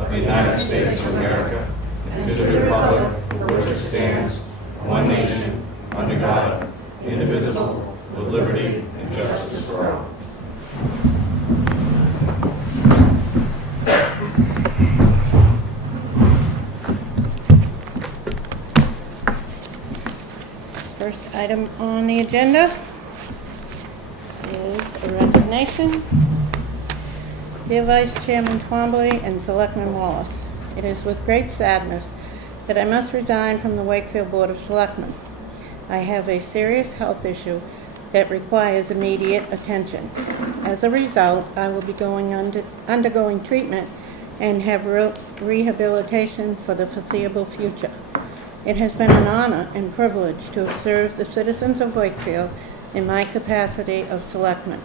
of the United States of America and to the republic for which it stands, one nation, under God, indivisible, with liberty and justice for all. First item on the agenda is a resignation. Dear Vice Chairman Twombley and Selectman Wallace, it is with great sadness that I must resign from the Wakefield Board of Selectmen. I have a serious health issue that requires immediate attention. As a result, I will be undergoing treatment and have rehabilitation for the foreseeable future. It has been an honor and privilege to have served the citizens of Wakefield in my capacity of selectman.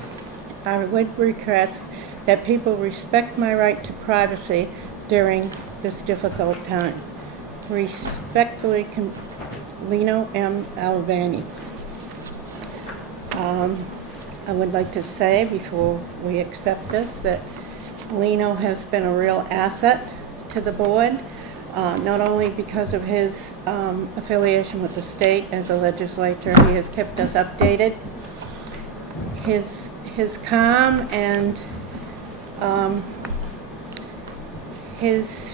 I would request that people respect my right to privacy during this difficult time. Respectfully, Lino M. Avellani. I would like to say before we accept this that Lino has been a real asset to the board. Not only because of his affiliation with the state as a legislator, he has kept us updated. His calm and he's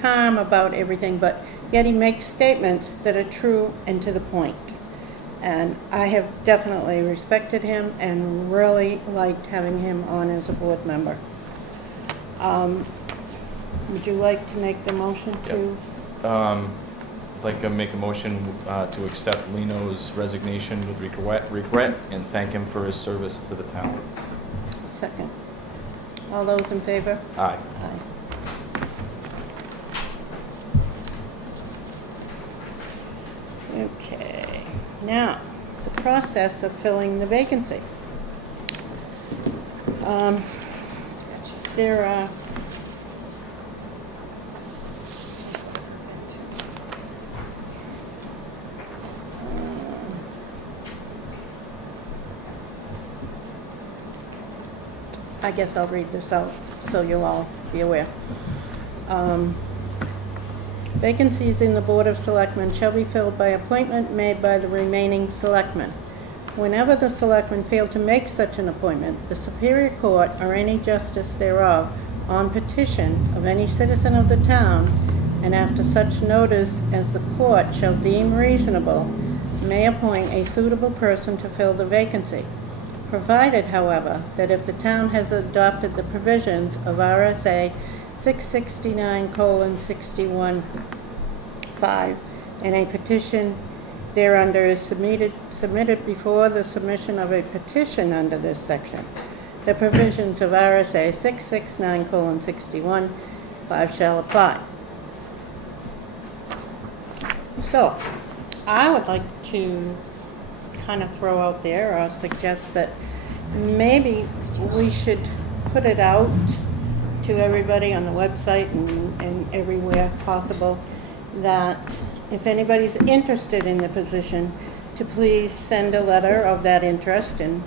calm about everything, but yet he makes statements that are true and to the point. And I have definitely respected him and really liked having him on as a board member. Would you like to make the motion to? I'd like to make a motion to accept Lino's resignation with regret and thank him for his service to the town. Second. All those in favor? Aye. Aye. Okay. Now, the process of filling the vacancy. There are I guess I'll read this out so you'll all be aware. Vacancies in the Board of Selectmen shall be filled by appointment made by the remaining selectmen. Whenever the selectmen fail to make such an appointment, the Superior Court or any justice thereof, on petition of any citizen of the town, and after such notice as the court shall deem reasonable, may appoint a suitable person to fill the vacancy. Provided, however, that if the town has adopted the provisions of RSA 669:61(5) and a petition thereunder is submitted before the submission of a petition under this section, the provisions of RSA 669:61(5) shall apply. So, I would like to kind of throw out there or suggest that maybe we should put it out to everybody on the website and everywhere possible that if anybody's interested in the position, to please send a letter of that interest, and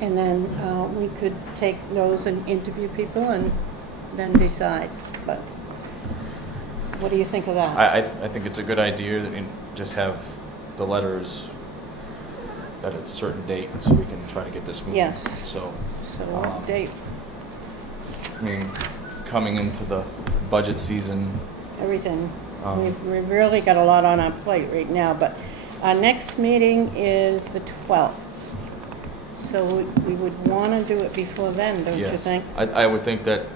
then we could take those and interview people and then decide. But what do you think of that? I think it's a good idea and just have the letters at a certain date so we can try to get this moving. Yes. So what date? I mean, coming into the budget season. Everything. We've really got a lot on our plate right now, but our next meeting is the 12th. So we would want to do it before then, don't you think? I would think that,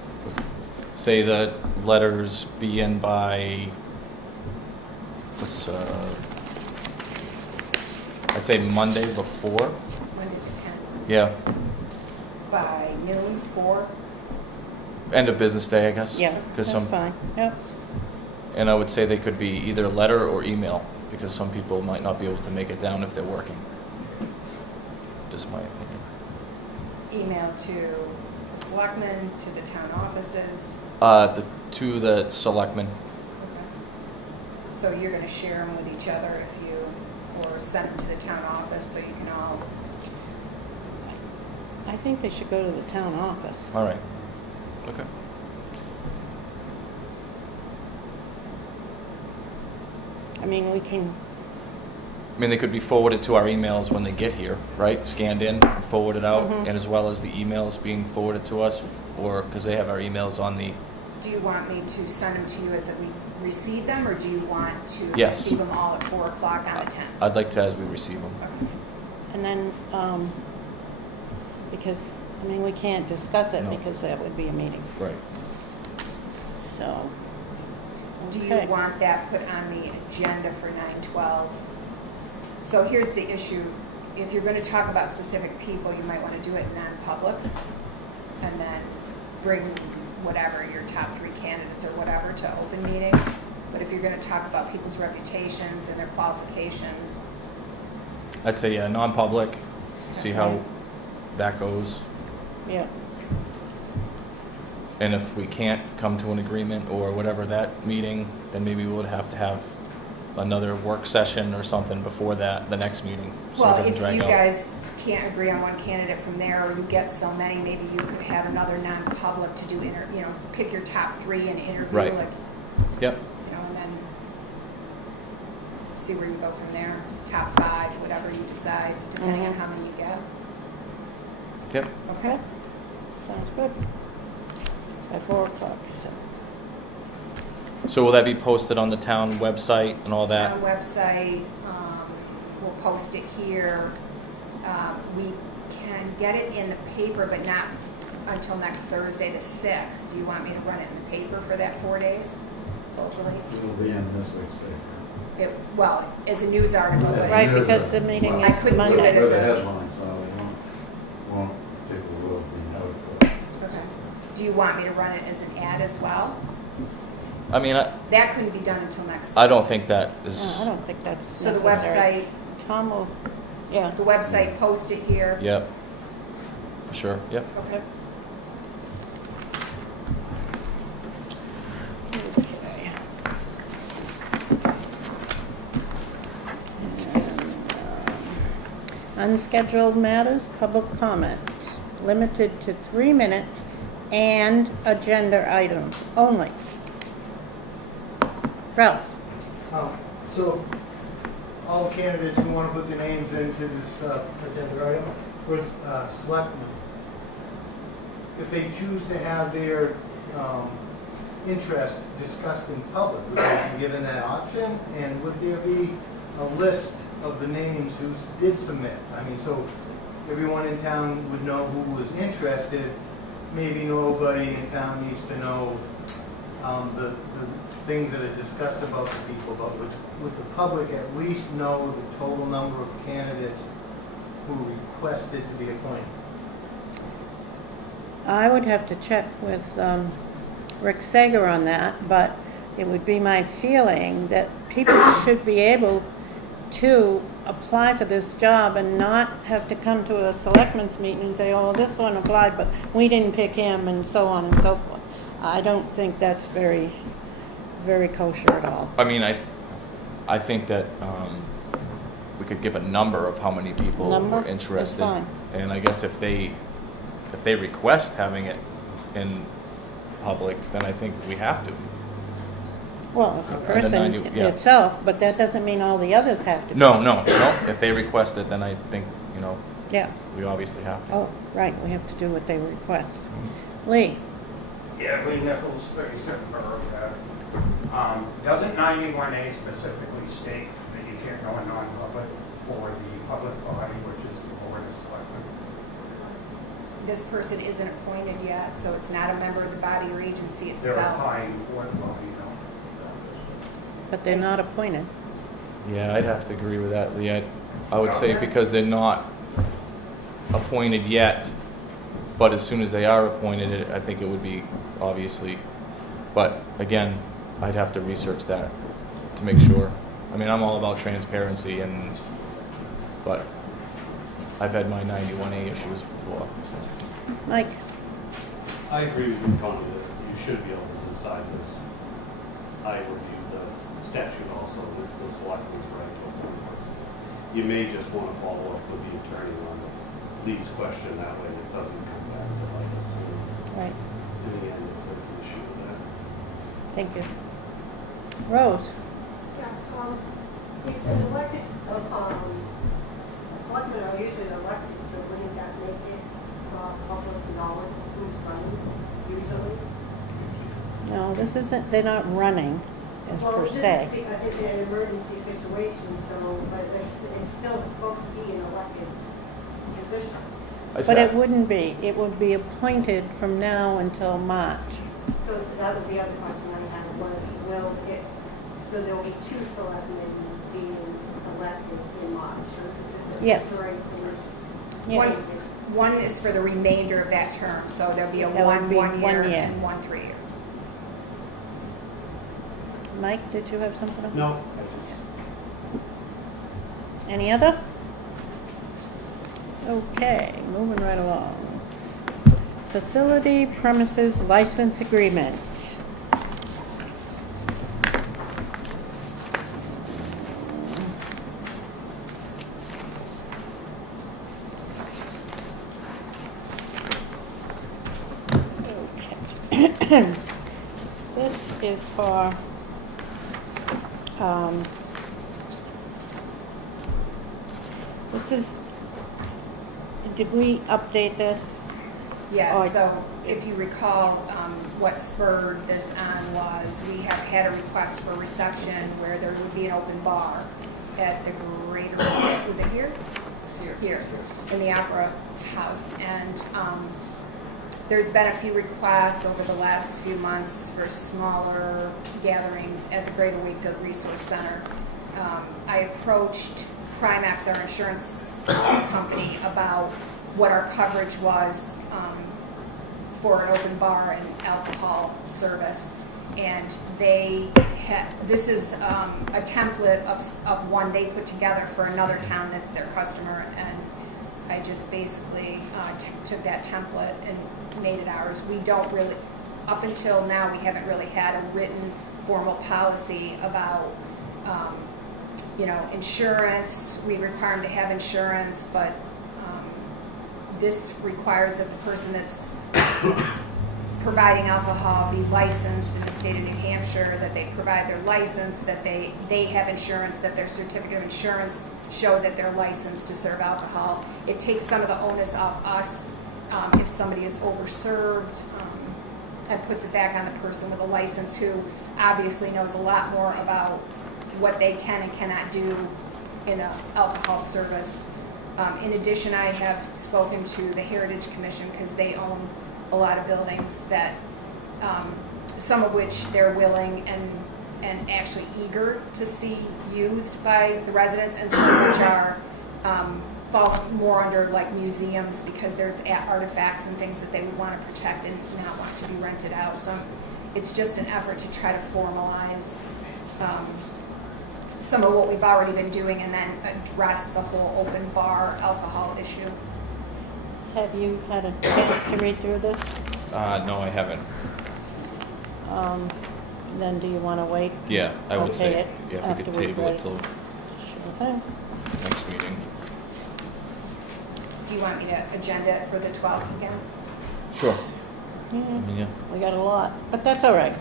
say the letters be in by, I'd say Monday before. Monday the 10th. Yeah. By noon, 4. End of business day, I guess. Yeah, that's fine. Yep. And I would say they could be either letter or email, because some people might not be able to make it down if they're working. Just my opinion. Email to the selectmen, to the town offices. To the selectmen. Okay. So you're going to share them with each other or send them to the town office so you can all. I think they should go to the town office. All right. Okay. I mean, we can, I mean, they could be forwarded to our emails when they get here, right? Scanned in, and forwarded out, Mhm. and as well as the emails being forwarded to us, or, because they have our emails on the, Do you want me to send them to you as that we receive them, or do you want to Yes. receive them all at 4 o'clock on the 10th? I'd like to as we receive them. Okay. and then, because, I mean, we can't discuss it No. because that would be a meeting, Right. so. Do okay. you want that put on the agenda for 9/12? So here's the issue. If you're going to talk about specific people, you might want to do it non-public and then bring whatever, your top 3 candidates or whatever to open meeting. But if you're going to talk about people's reputations and their qualifications, I'd say, yeah, non-public, see how Okay. that goes. Yeah, And if we can't come to an agreement or whatever that meeting, then maybe we would have to have another work session or something before that, the next meeting, so it well, doesn't if drag you out. guys can't agree on one candidate from there, or you get so many, maybe you could have another non-public to do, pick your top 3 and interview, Right. like, Yep, and then see where you go from there. Top 5, whatever you decide, depending on Mhm. how many you get. yep. okay, sounds good. At 4 o'clock, so. So will that be posted on the town website and all that? Town website, we'll post it here. We can get it in the paper, but not until next Thursday, the 6th. Do you want me to run it in the paper for that 4 days locally? It'll be in this week's paper. Well, as a news article. but- Right, because the meeting I is couldn't do it Monday. as With the a- headline, so people will be notified. Okay. Do you want me to run it as an ad as well? I mean, That couldn't be done until next. I don't Thursday. think that is, No, I don't think that's So the necessary. website, Tom will, yeah. the website, post it here. yep, for sure, yep. Okay. Okay. And, unscheduled matters, public comment, limited to 3 minutes, and agenda items only. Ralph? So, all candidates who want to put their names into this agenda item for selectmen, if they choose to have their interest discussed in public, would they be given that option? And would there be a list of the names who did submit? I mean, so everyone in town would know who was interested. Maybe nobody in town needs to know the things that are discussed about the people, but would the public at least know the total number of candidates who requested to be appointed? I would have to check with Rick Sager on that, but it would be my feeling that people should be able to apply for this job and not have to come to a selectmen's meeting and say, oh, this one applied, but we didn't pick him, and so on and so forth. I don't think that's very, very kosher at all. I mean, I think that we could give a number of how many people Number? were That's interested. fine. And I guess if they request having it in public, then I think we have to. Well, the And the person 90 yeah. itself, but that doesn't mean all the others have to. No. If they request it, then I think, Yeah, we obviously have to. oh, right, we have to do what they request. Lee? Yeah, Lee Nichols, 37 Borough Ave. Doesn't 91A specifically state that you can't go in non-public for the public body, which is the Board of Selectmen? This person isn't appointed yet, so it's not a member of the body or agency They're itself. applying for the body, But they're not appointed. Yeah, I'd have to agree with that, Lee. I would say because they're not appointed yet, but as soon as they are appointed, I think it would be obviously. But again, I'd have to research that to make sure. I mean, I'm all about transparency, but I've had my 91A issues before. So. Mike? I agree with you, Connie, that you should be able to decide this. I reviewed the statute also, it's the selectmen's right to appoint person. You may just want to follow up with the attorney on leaves question that way, it doesn't come back to bite us Right, in the end if there's an issue with that. thank you. Rose? Yeah, it's an elected, selectmen are usually elected, so wouldn't that make it public knowledge who's running usually? No, this isn't, they're not running, as Well, per this is, se. I think, an emergency situation, so, but it's still supposed to be an elected position. But it wouldn't be. It would be appointed from now until March. So that was the other question I had was, so there'll be 2 selectmen being elected in March, so this is just a Yes. Yes. One is for the remainder of that term, so there'll be a That would be 1 1 year year. and 1 3-year. Mike, did you have something? No, I just, Any other? Okay, moving right along. Facility premises license agreement. Okay. This is for, this is, did we update this? Yes, Oh, so if you recall, what spurred this on was we have had a request for reception where there would be an open bar at the Greater, was it here? Here, in the Opera House. And there's been a few requests over the last few months for smaller gatherings at the Greater Wakefield Resource Center. I approached Primax, our insurance company, about what our coverage was for an open bar and alcohol service. And they had, this is a template of one they put together for another town that's their customer. And I just basically took that template and made it ours. We don't really, up until now, we haven't really had a written formal policy about insurance. We require them to have insurance, but this requires that the person that's providing alcohol be licensed in the state of New Hampshire, that they provide their license, that they have insurance, that their certificate of insurance show that they're licensed to serve alcohol. It takes some of the onus off us if somebody is overserved, and puts it back on the person with a license who obviously knows a lot more about what they can and cannot do in an alcohol service. In addition, I have spoken to the Heritage Commission because they own a lot of buildings that, some of which they're willing and actually eager to see used by the residents, and some of which are fall more under like museums because there's artifacts and things that they would want to protect and not want to be rented out. So it's just an effort to try to formalize some of what we've already been doing and then address the whole open bar alcohol issue. Have you had a chance to read through this? No, I haven't. Then do you want to wait? Yeah, I would Okay, say, yeah, if we after could we've table read it till Sure thing. next meeting. Do you want me to agenda it for the 12th again? Sure. Yeah, Yeah. we got a lot, but that's all right.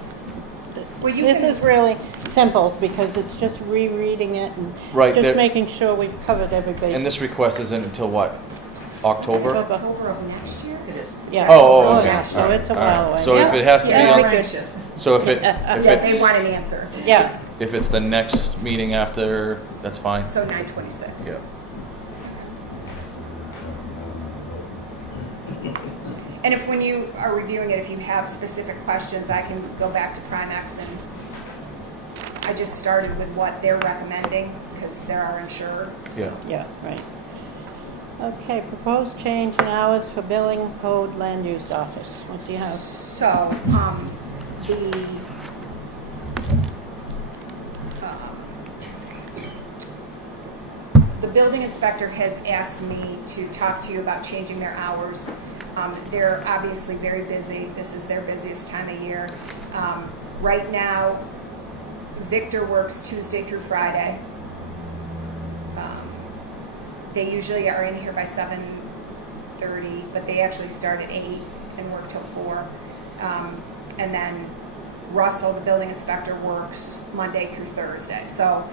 Well, you This can- is really simple because it's just rereading it and Right, just there- making sure we've covered everybody. And this request isn't until what? October? October of next year? It is. Yeah. Oh, okay. yeah, so All right, it's a all right. while away. So if it has to be Yeah, on, we could- so if it, Yeah, if Yeah, they it's, want an answer. Yeah, if it's the next meeting after, that's fine. So 9/26. Yeah. And if when you are reviewing it, if you have specific questions, I can go back to Primax and I just started with what they're recommending because they're our insurer. so- Yeah. yeah, right. Okay, proposed change in hours for billing code land use office. What do you have? So, the building inspector has asked me to talk to you about changing their hours. They're obviously very busy. This is their busiest time of year. Right now, Victor works Tuesday through Friday. They usually are in here by 7 7:30, but they actually start at 8 and work till 4. And then Russell, the building inspector, works Monday through Thursday. So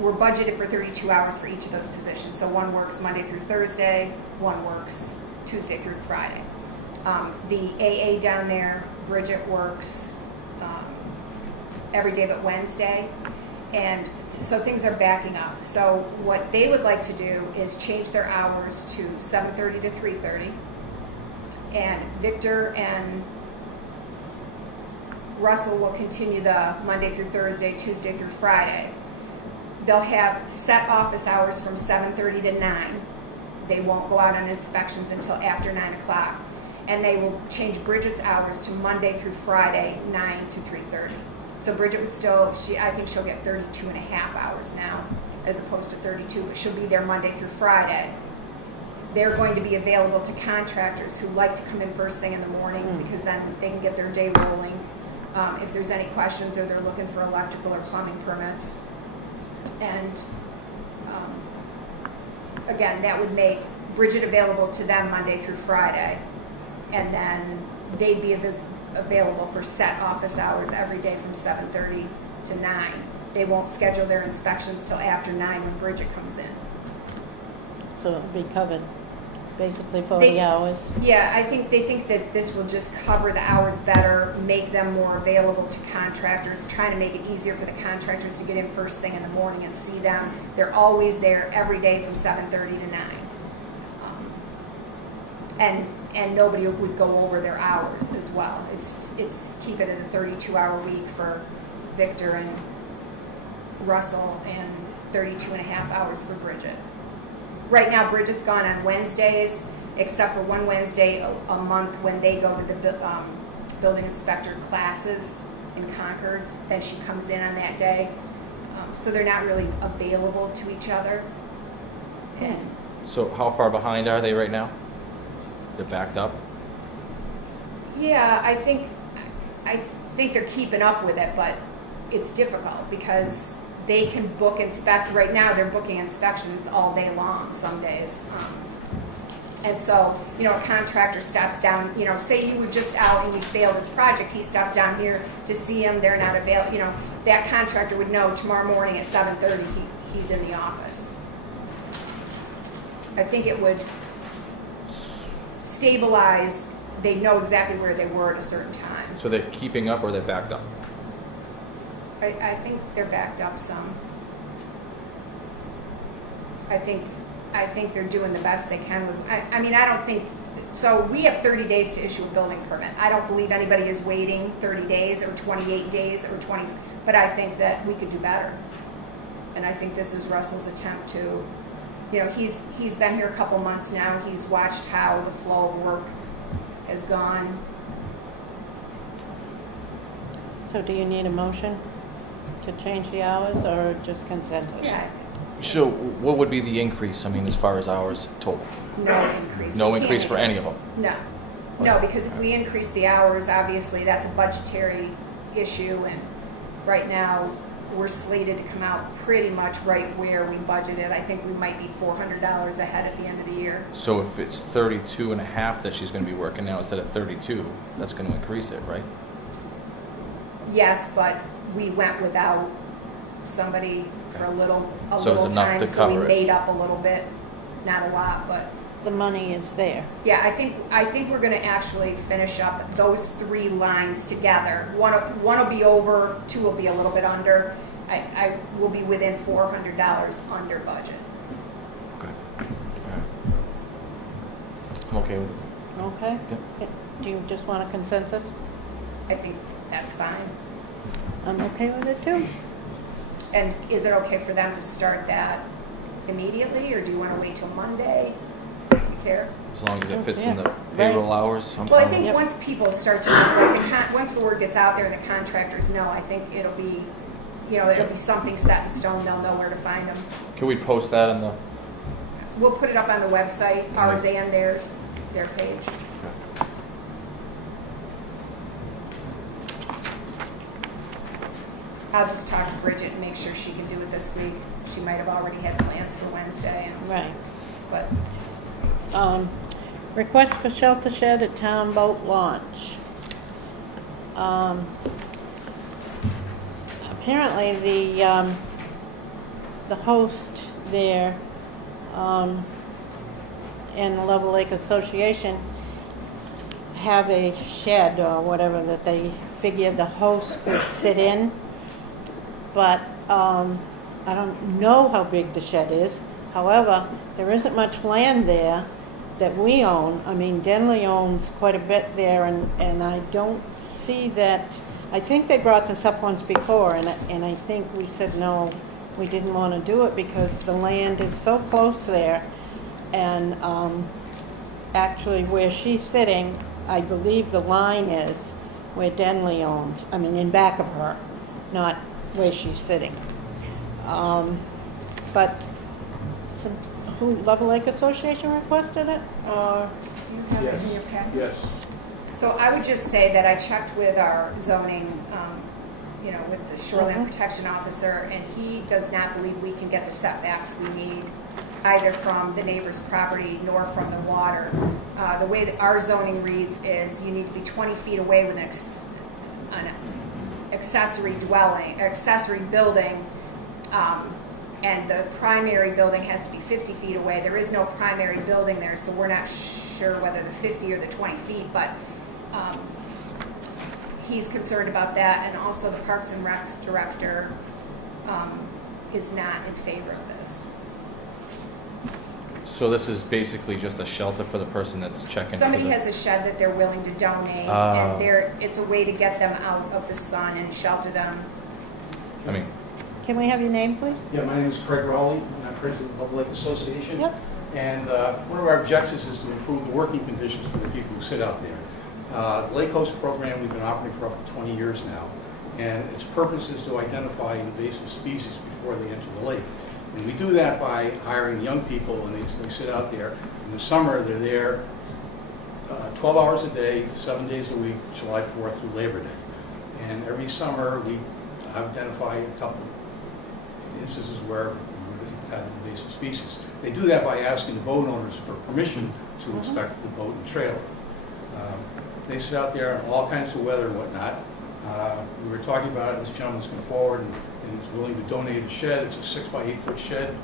we're budgeted for 32 hours for each of those positions. So one works Monday through Thursday, one works Tuesday through Friday. The AA down there, Bridget, works every day but Wednesday. And so things are backing up. So what they would like to do is change their hours to 7:30 to 3:30. And Victor and Russell will continue the Monday through Thursday, Tuesday through Friday. They'll have set office hours from 7:30 to 9. They won't go out on inspections until after 9 o'clock. And they will change Bridget's hours to Monday through Friday, 9 to 3:30. So Bridget would still, I think she'll get 32 and a half hours now, as opposed to 32, but she'll be there Monday through Friday. They're going to be available to contractors who like to come in first thing in the morning, because then they can get their day rolling. If there's any questions or they're looking for electrical or plumbing permits. And again, that would make Bridget available to them Monday through Friday. And then they'd be available for set office hours every day from 7:30 to 9. They won't schedule their inspections till after 9 when Bridget comes in. So it'll be covered, basically 40 hours. Yeah, I think they think that this will just cover the hours better, make them more available to contractors, trying to make it easier for the contractors to get in first thing in the morning and see them. They're always there every day from 7:30 to 9. And nobody would go over their hours as well. It's keep it at a 32-hour week for Victor and Russell and 32 and a half hours for Bridget. Right now, Bridget's gone on Wednesdays, except for one Wednesday a month when they go to the building inspector classes in Concord. Then she comes in on that day. So they're not really available to each other. And So how far behind are they right now? They're backed up? yeah, I think they're keeping up with it, but it's difficult because they can book inspect. Right now, they're booking inspections all day long some days. And so, a contractor stops down, say you were just out and you failed this project, he stops down here to see him, they're not available, that contractor would know tomorrow morning at 7:30 he's in the office. I think it would stabilize, they know exactly where they were at a certain time. So they're keeping up or they're backed up? I think they're backed up some. I think they're doing the best they can with, I mean, I don't think, so we have 30 days to issue a building permit. I don't believe anybody is waiting 30 days or 28 days or 20, but I think that we could do better. And I think this is Russell's attempt to, he's been here a couple months now. He's watched how the flow of work has gone. So do you need a motion to change the hours or just consensus? Yeah, So what would be the increase, as far as hours total? no increase. No We can't increase for any of them? No, because if we increase the hours, obviously that's a budgetary issue, and right now we're slated to come out pretty much right where we budgeted. I think we might be $400 ahead at the end of the year. So if it's 32 and a half that she's going to be working now instead of 32, that's going to increase it, right? Yes, but we went without somebody for a little So it's enough time, to so we cover it. made up a little bit, not a lot, but The money is there. yeah, I think we're going to actually finish up those 3 lines together. One will be over, 2 will be a little bit under. I will be within $400 under budget. Okay. All right. I'm okay with it. Okay? Yep. Do you just want a consensus? I think that's fine. I'm okay with it too. And is it okay for them to start that immediately, or do you want to wait till Monday? Do you care? As long as it fits in Yeah. the payroll hours, I'm Well, I fine. think Yep. once people start to, once the word gets out there and the contractors know, I think it'll be, it'll be something set in stone. They'll know where to find them. Can we post that on the? We'll put it up on the website, ours and theirs, their page. I'll just talk to Bridget and make sure she can do it this week. She might have already had plans for Wednesday, Right. but Request for shelter shed at town boat launch. Apparently, the host there and the Level Lake Association have a shed or whatever that they figured the host could sit in, but I don't know how big the shed is. However, there isn't much land there that we own. I mean, Denley owns quite a bit there, and I don't see that. I think they brought this up once before, and I think we said no, we didn't want to do it because the land is so close there. And actually where she's sitting, I believe the line is where Denley owns, I mean in back of her, not where she's sitting. But who, Level Lake Association requested it? Or Do you have it in your package? Yes. So I would just say that I checked with our zoning, with the shoreline Mhm. protection officer, and he does not believe we can get the setbacks we need either from the neighbor's property nor from the water. The way that our zoning reads is you need to be 20 feet away with an accessory dwelling, or accessory building, and the primary building has to be 50 feet away. There is no primary building there, so we're not sure whether the 50 or the 20 feet, but he's concerned about that, and also the Parks and Recs director is not in favor of this. So this is basically just a shelter for the person that's checking. Somebody has a shed that they're willing to donate, and it's a way to get them out of the sun and shelter them. I mean, Can we have your name, please? Yeah, my name is Craig Rowley, and I'm president of the Level Lake Association. Yep. And one of our objectives is to improve the working conditions for the people who sit out there. The Lake Coast program, we've been operating for up to 20 years now, and its purpose is to identify invasive species before they enter the lake. And we do that by hiring young people, and they sit out there. In the summer, they're there 12 hours a day, 7 days a week, July 4th through Labor Day. And every summer, we identify a couple instances where we have invasive species. They do that by asking the boat owners for permission to inspect the boat and trailer. They sit out there in all kinds of weather and whatnot. We were talking about it, this gentleman's come forward and is willing to donate a shed. It's a 6 by 8 foot shed.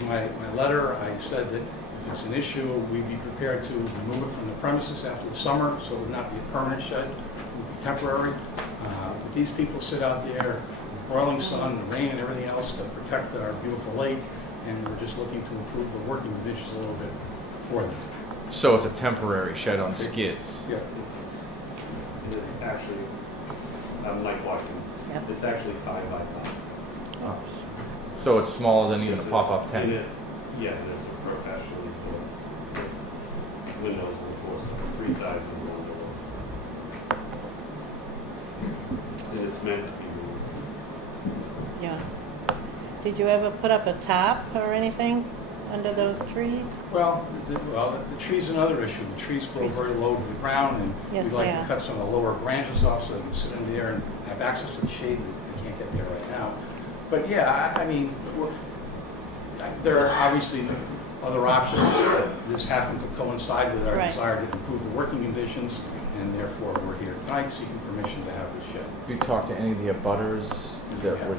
In my letter, I said that if it's an issue, we'd be prepared to remove it from the premises after the summer, so it would not be a permanent shed, it would be temporary. But these people sit out there in the broiling sun, the rain and everything else to protect our beautiful lake, and we're just looking to improve the working conditions a little bit for them. so it's a temporary shed on skids. Yeah. It's actually, I'm Mike Watkins. Yep. It's actually 5 by 5. Oh. So it's smaller than even a It's pop-up tent. Yeah, and it's a professionally built windows and 3 sides of the window. And it's meant to be moved. Yeah. Did you ever put up a top or anything under those trees? Well, the tree's another issue. The trees grow very low to the ground, and Yes, we'd like they to are. cut some of the lower branches off so they can sit in there and have access to the shade that they can't get there right now. But yeah, I mean, there are obviously other options. This happened to coincide with our Right. desire to improve the working conditions, and therefore we're here tonight seeking permission to have this shed. Have you talked to any of the abutters that Yeah. would,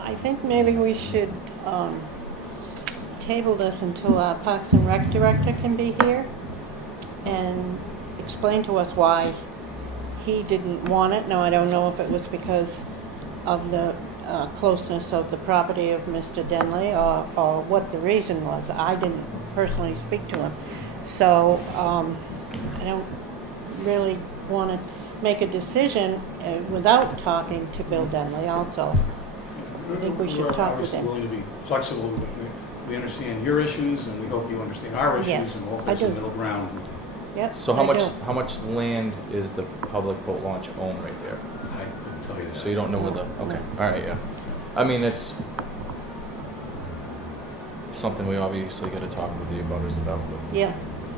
I think maybe we should table this until our Parks and Rec director can be here and explain to us why he didn't want it. Now, I don't know if it was because of the closeness of the property of Mr. Denley or what the reason was. I didn't personally speak to him. So I don't really want to make a decision without talking to Bill Denley also. I think we should talk with him. We're obviously willing to be flexible. We understand your issues, and we hope you understand our issues, Yes, and we'll I place a do. middle ground. Yep. so I do. how much land is the public boat launch own right there? I couldn't tell you that. So you don't know where the, okay, all right, yeah. I mean, it's something we obviously gotta talk with the abutters about, but, Yeah,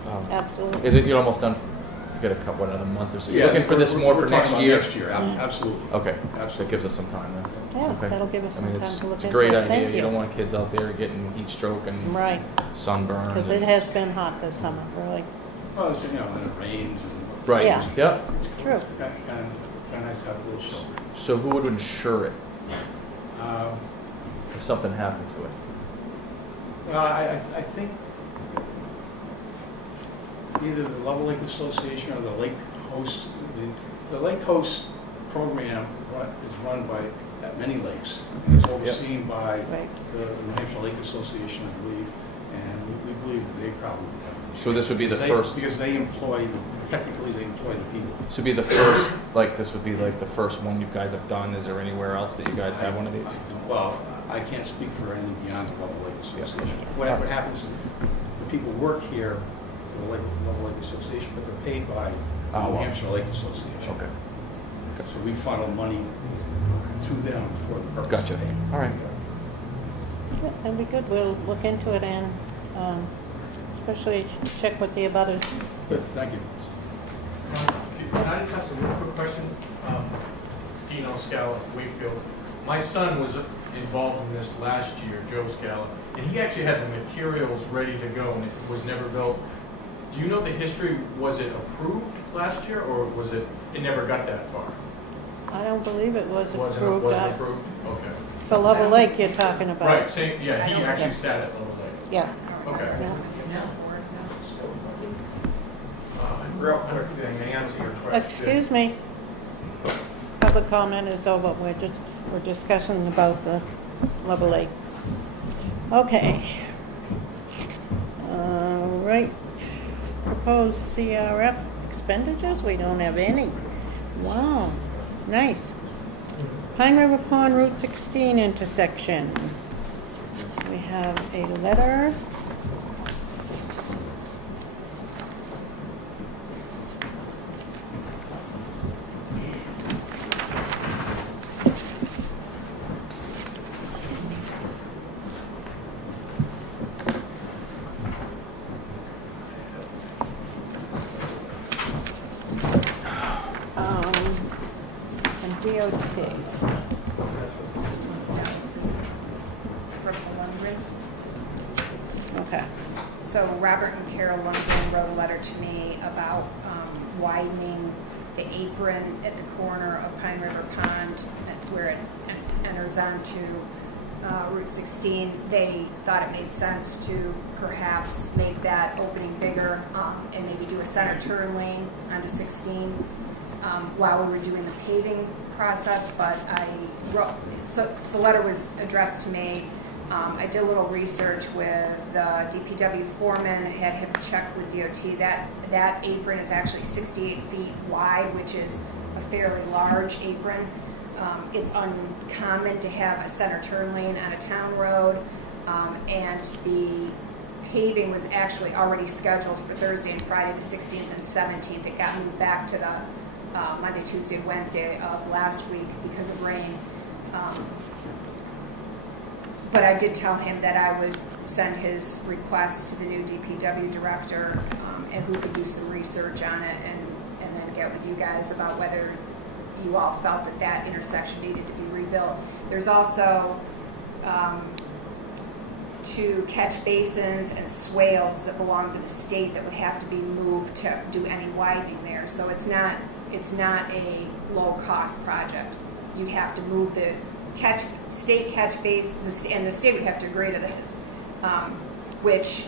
um, absolutely. is it, you're almost done We've got a couple, another month or so. Yeah, You're looking for this more we're for talking next about year? Next year, absolutely. Okay, Absolutely. that gives us some time then. Yeah, Okay. that'll give us I some mean, time to look it's a into great it. Thank idea. You you. don't want kids out there getting heat stroke and Right, sunburn. because it has been hot this summer, really. Well, it's, and it rains and. Right, Yeah. yep. True. Kind of nice to have a little shelter. So who would insure it Uh, if something happened to it? Well, I think either the Level Lake Association or the Lake Host, the Lake Host program is run by, at many lakes. It's overseen by Right. the New Hampshire Lake Association, I believe, and we believe that they probably would have. So this would be the Because first. Because they employ, technically they employ the people. This would be the first, like, this would be like the first one you guys have done. Is there anywhere else that you guys have one of these? Well, I can't speak for anything beyond the Level Lake Association. What happens is, the people work here for the Level Lake Association, but they're paid by the New well. Hampshire Lake Association. Okay, So we funnel money to them for the purpose gotcha. of paying. All right. Yeah, that'd be good. We'll look into it and especially check with the abutters. Good, thank you. Can I just ask a real quick question? Dino Scala, Wakefield. My son was involved in this last year, Joe Scala, and he actually had the materials ready to go and it was never built. Do you know the history? Was it approved last year or was it never got that far? I don't believe it was Wasn't approved. approved? Okay. For Level Lake you're talking about. Right, same, yeah, he actually sat at Little Lake. Yeah. Okay. Yeah. Real quick thing, to answer your question. Excuse me. Public comment is over. We're discussing about the Level Lake. Okay. All right. Proposed CRF expenditures? We don't have any. Wow. Nice. Pine River Pond Route 16 intersection. We have a letter. And DOT. It's this one, from the Lundgrens. Okay. So Robert and Carol Lundgren wrote a letter to me about widening the apron at the corner of Pine River Pond where it enters onto Route 16. They thought it made sense to perhaps make that opening bigger and maybe do a center turn lane onto 16 while we were doing the paving process, but I wrote, so the letter was addressed to me. I did a little research with the DPW foreman, had him check with DOT. That apron is actually 68 feet wide, which is a fairly large apron. It's uncommon to have a center turn lane on a town road, and the paving was actually already scheduled for Thursday and Friday, the 16th and 17th. It got moved back to the Monday, Tuesday, Wednesday of last week because of rain. But I did tell him that I would send his request to the new DPW director, and we could do some research on it and then get with you guys about whether you all felt that that intersection needed to be rebuilt. There's also 2 catch basins and swales that belong to the state that would have to be moved to do any widening there. So it's not a low cost project. You'd have to move the state catch base, and the state would have to agree to this, which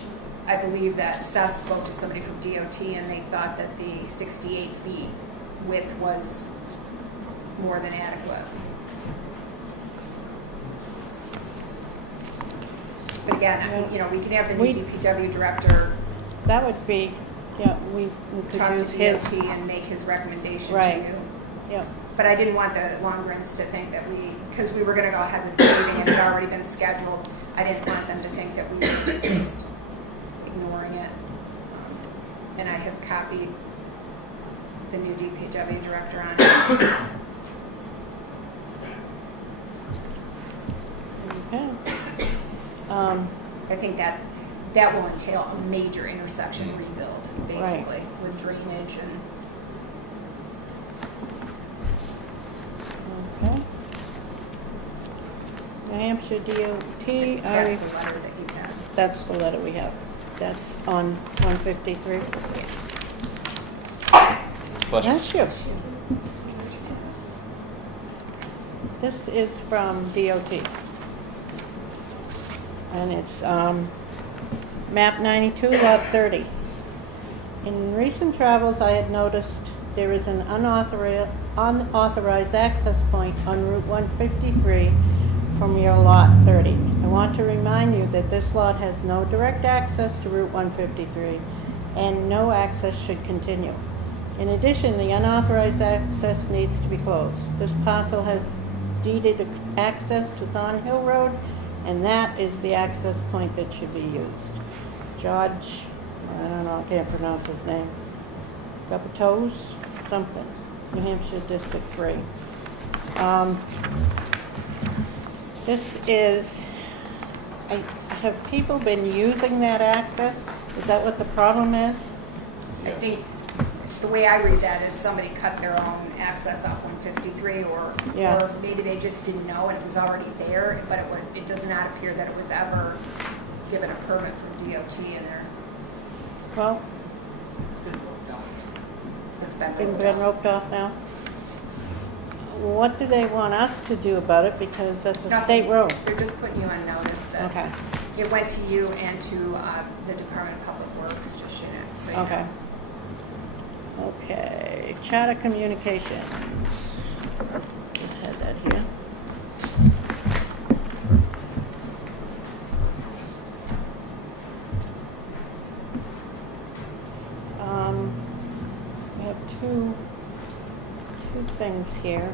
I believe that Seth spoke to somebody from DOT and they thought that the 68 feet width was more than adequate. But again, we can have the new DPW director That would be, yeah, we could talk use to his. DOT and make his recommendation Right. to you. Yep. But I didn't want the Lundgrens to think that because we were going to go ahead with paving and it had already been scheduled, I didn't want them to think that we were just ignoring it. And I have copied the new DPW director on it. Okay. I think that will entail a major intersection rebuild, basically, with drainage and Hampshire DOT, That's the letter that you have. that's the letter we have. That's on 153. Bless you. Bless you. This is from DOT. And it's map 92, lot 30. In recent travels, I had noticed there is an unauthorized access point on Route 153 from your lot 30. I want to remind you that this lot has no direct access to Route 153 and no access should continue. In addition, the unauthorized access needs to be closed. This parcel has deeded access to Thornhill Road, and that is the access point that should be used. George, I don't know, I can't pronounce his name. Gapatos, something, New Hampshire District 3. This is, have people been using that access? Is that what the problem is? I think the way I read that is somebody cut their own access off 153, or maybe they just didn't know and it was already there, but it does not appear that it was ever given a permit from DOT in there. Well, It's been it's roped been off. roped off now. What do they want us to do about it? Because that's a Nothing. state road. They're just putting you on notice that Okay, it went to you and to the Department of Public Works, just so you know. okay. Okay, Charter Communications. Just had that here. We have two things here.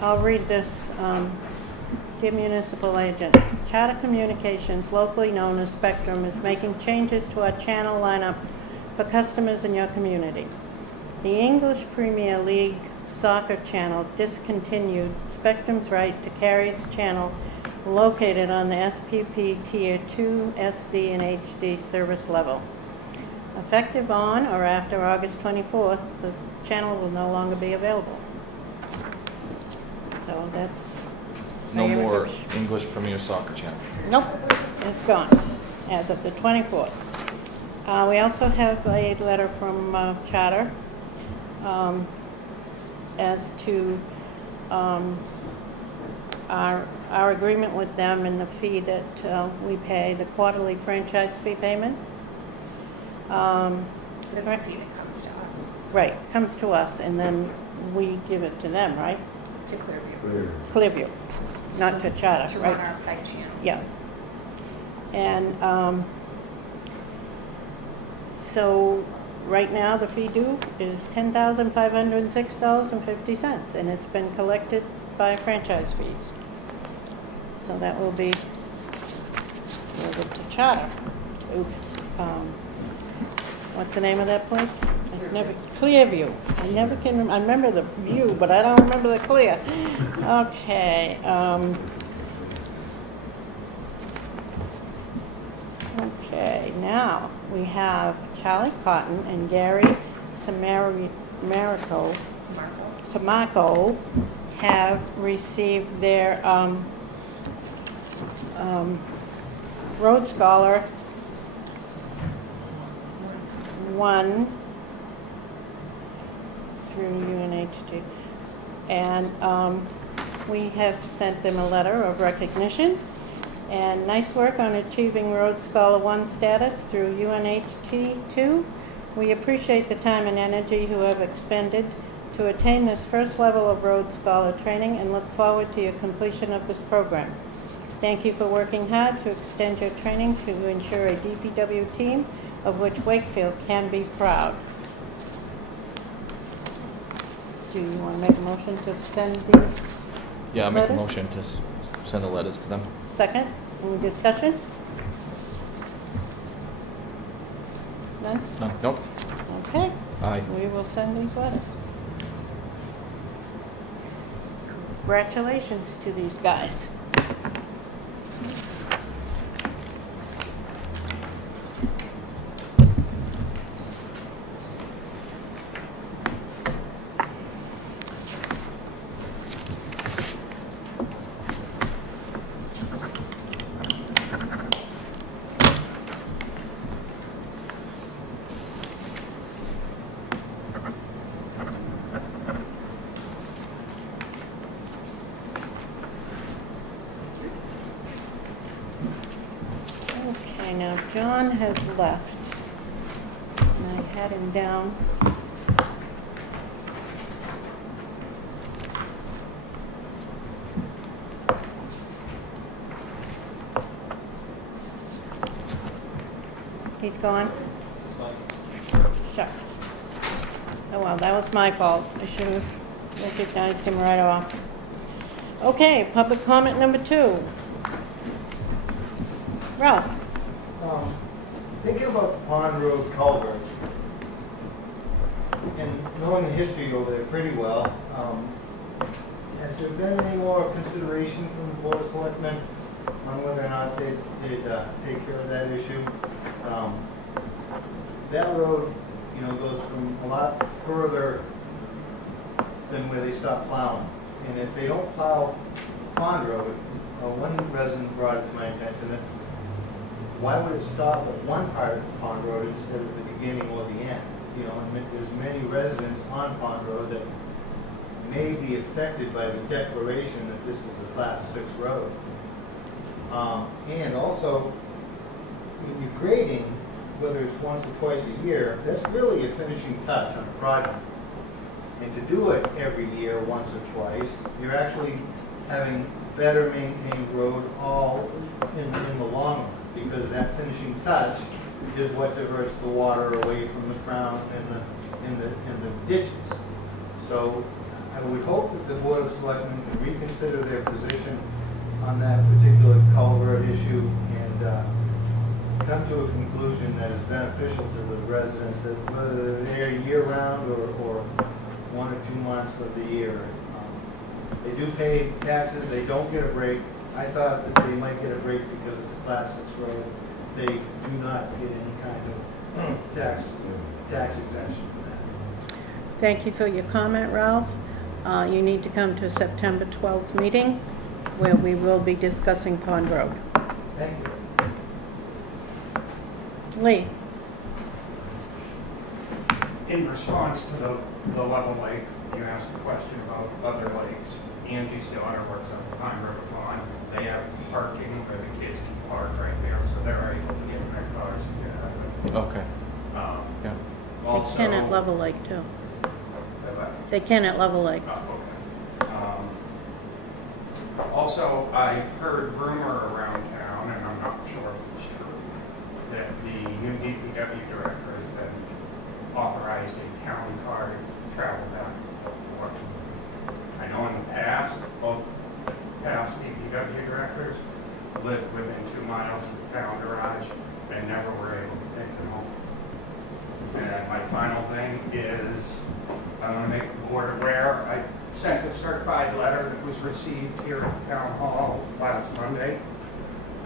I'll read this. Dear Municipal Agent, Charter Communications, locally known as Spectrum, is making changes to our channel lineup for customers in your community. The English Premier League soccer channel discontinued Spectrum's right to carry its channel located on the SPP Tier 2 SD and HD service level. Effective on or after August 24th, the channel will no longer be available. So that's... No my more information. English Premier Soccer Channel. Nope, it's gone as of the 24th. We also have a letter from Charter as to our agreement with them and the fee that we pay, the quarterly franchise fee payment. That's the fee that comes to us, Right, comes to us and then we give it to them, right? to Clearview, Clear. Clearview, not to Charter, to right? run our PEG channel. Yeah. And so right now the fee due is $10,506.50, and it's been collected by franchise fees. So that will be delivered to Charter. What's the name of that place? Clearview. I never can. I remember the view, but I don't remember the clear. Okay. Okay. Now we have Charlie Cotton and Gary Samarco have received their Road Scholar 1 through UNHG, and we have sent them a letter of recognition and nice work on achieving Road Scholar 1 status through UNHT2. We appreciate the time and energy you have expended to attain this first level of Road Scholar training and look forward to your completion of this program. Thank you for working hard to extend your training to ensure a DPW team of which Wakefield can be proud. Do you want to make a motion to send these? Yeah, I'll make a letters? motion to send the letters to them. Second? Any discussion? None? No? Nope. Okay. Aye. We will send these letters. Congratulations to these guys. John has left. And I had him down. He's gone? Shucks. Oh well, that was my fault. I should have recognized him right off. Okay, public comment number 2. Ralph? Thinking about the Pond Road culvert, and knowing the history over there pretty well, has there been any more consideration from the Board of Selectmen on whether or not they'd take care of that issue? That road, goes from a lot further than where they stop plowing. And if they don't plow Pond Road, one resident brought it to my attention that why would it stop at one part of Pond Road instead of the beginning or the end? And there's many residents on Pond Road that may be affected by the declaration that this is a Class 6 road. And also, when you're grading, whether it's once or twice a year, that's really a finishing touch on a project. And to do it every year, once or twice, you're actually having better maintained road all in the long run, because that finishing touch is what diverts the water away from the crown and the ditches. So I would hope that the Board of Selectmen can reconsider their position on that particular culvert issue and come to a conclusion that is beneficial to the residents, that whether they're year-round or 1 or 2 months of the year. They do pay taxes, they don't get a break. I thought that they might get a break because it's a Class 6 road. They do not get any kind of tax exemption for that. Thank you for your comment, Ralph. You need to come to September 12th meeting where we will be discussing Pond Road. Thank you. Lee? In response to the level lake, you asked a question about other lakes. Angie's daughter works up at Pine River Pond. They have parking where the kids can park right there, so they're able to get in their cars and get out of it. Okay. Yeah. They can at Level Lake, too. They can at Level Lake. Okay. Also, I've heard rumor around town, and I'm not sure if it's true, that the new DPW director has been authorized a town car to travel back and forth. I know in the past, both past DPW directors lived within 2 miles of the town garage and never were able to take them home. And my final thing is, I want to make the board aware, I sent a certified letter that was received here at the town hall last Monday.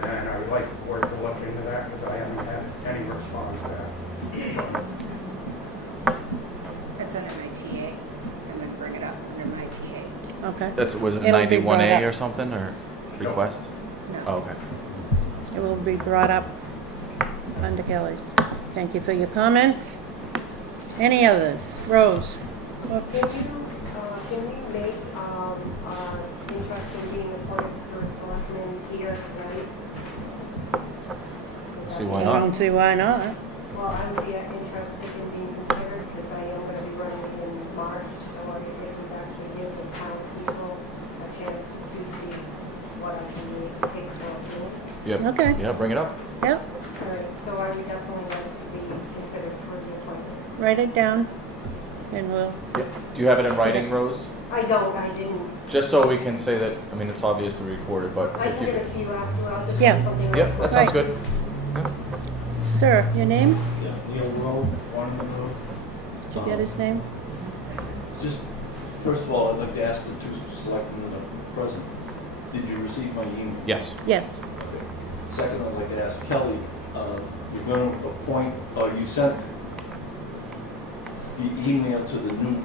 And I would like the board to look into that because I haven't had any response back. It's under my TA. I'm going to bring it up under my TA. Okay. Was it It'll be brought 91A up. or something, or request? No. Oh, okay. It will be brought up under Kelley's. Thank you for your comments. Any others? Rose? Can we make interest in being appointed for a selectman here, right? See why I not? don't see why not. Well, I would be interested in being considered because I am going to be running in March, so I think it would actually give the townspeople a chance to see what I can be capable of doing. Yep. Okay. Yeah, bring it up. Yep. Right, so I would definitely like to be considered for the appointment. Write it down and we'll, Yep. Do you have it in writing, Rose? I didn't. Just so we can say that, I mean, it's obviously recorded, but I if can you give could. it to you after, I'll just Yeah. write something. Yep, that sounds Right. good. Yeah. sir, your name? Neil Rowe, Waterman Road. Did you get his name? Just, first of all, I'd like to ask the two selectmen that are present, did you receive my email? Yes. Yes. Okay. Second, I'd like to ask Kelley, you're going to appoint, you sent the email to the new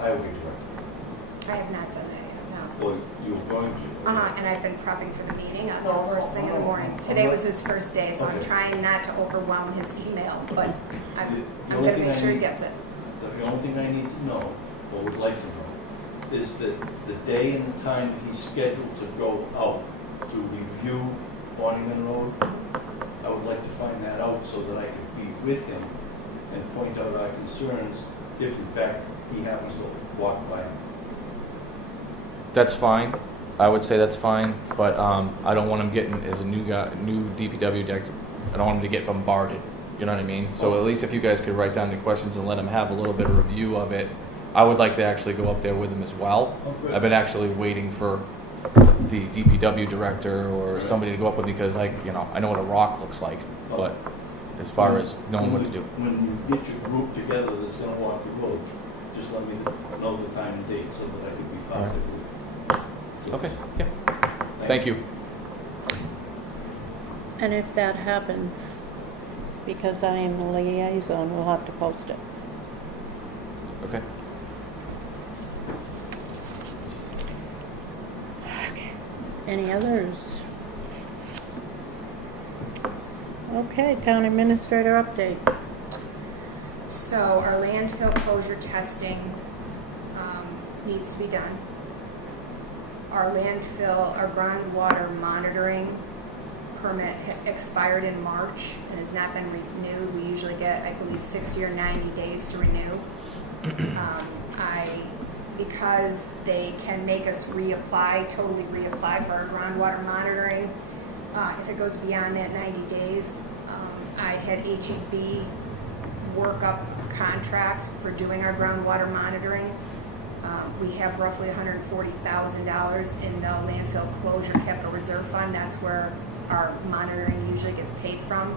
highway director, I have not done that yet, no. or you were going to? And I've been prepping for the meeting on the first thing in the morning. Today was his first day, so I'm Okay. trying not to overwhelm his email, but I'm The going only to thing make I sure he need- gets it. The only thing I need to know, or would like to know, is that the day and the time that he's scheduled to go out to review Waterman Road, I would like to find that out so that I could be with him and point out our concerns if in fact he happens to walk by. That's fine. I would say that's fine, but I don't want him getting, as a new DPW director, I don't want him to get bombarded. You know what I mean? So at least if you guys could write down the questions and let him have a little bit of review of it, I would like to actually go up there with him as well. Oh, good. I've been actually waiting for the DPW director or somebody to go up with me because I know what a rock looks like, but as far as knowing what to do. When you get your group together that's gonna walk the road, just let me know the time and date so that I can be contacted. Okay, yeah. Thank you. And if that happens, because I am the liaison, we'll have to post it. Okay. Okay. Any others? Okay, town administrator update. So our landfill closure testing needs to be done. Our landfill, our groundwater monitoring permit expired in March and has not been renewed. We usually get, I believe, 60 or 90 days to renew. Because they can make us totally reapply for our groundwater monitoring. If it goes beyond that 90 days, I had HEB work up a contract for doing our groundwater monitoring. We have roughly $140,000 in the landfill closure capital reserve fund. That's where our monitoring usually gets paid from.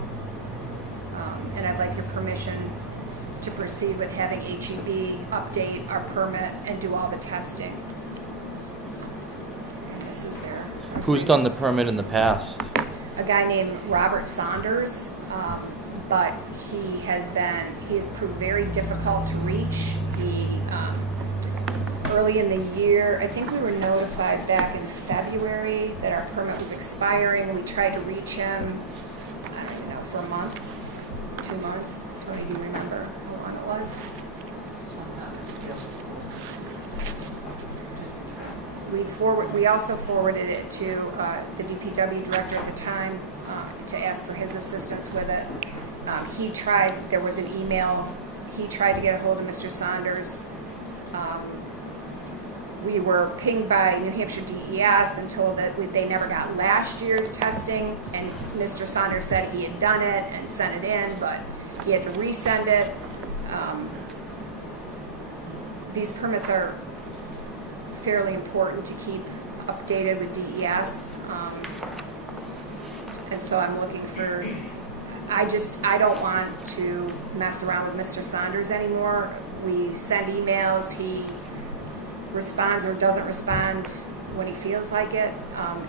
And I'd like your permission to proceed with having HEB update our permit and do all the testing. And this is there. Who's done the permit in the past? A guy named Robert Saunders, but he has proved very difficult to reach. Early in the year, I think we were notified back in February that our permit was expiring. We tried to reach him, I don't know, for a month, 2 months. Toni, do you remember how long it was? We also forwarded it to the DPW director at the time to ask for his assistance with it. There was an email, he tried to get a hold of Mr. Saunders. We were pinged by New Hampshire DES and told that they never got last year's testing, and Mr. Saunders said he had done it and sent it in, but he had to resend it. These permits are fairly important to keep updated with DES, and so I'm looking for, I don't want to mess around with Mr. Saunders anymore. We send emails, he responds or doesn't respond when he feels like it.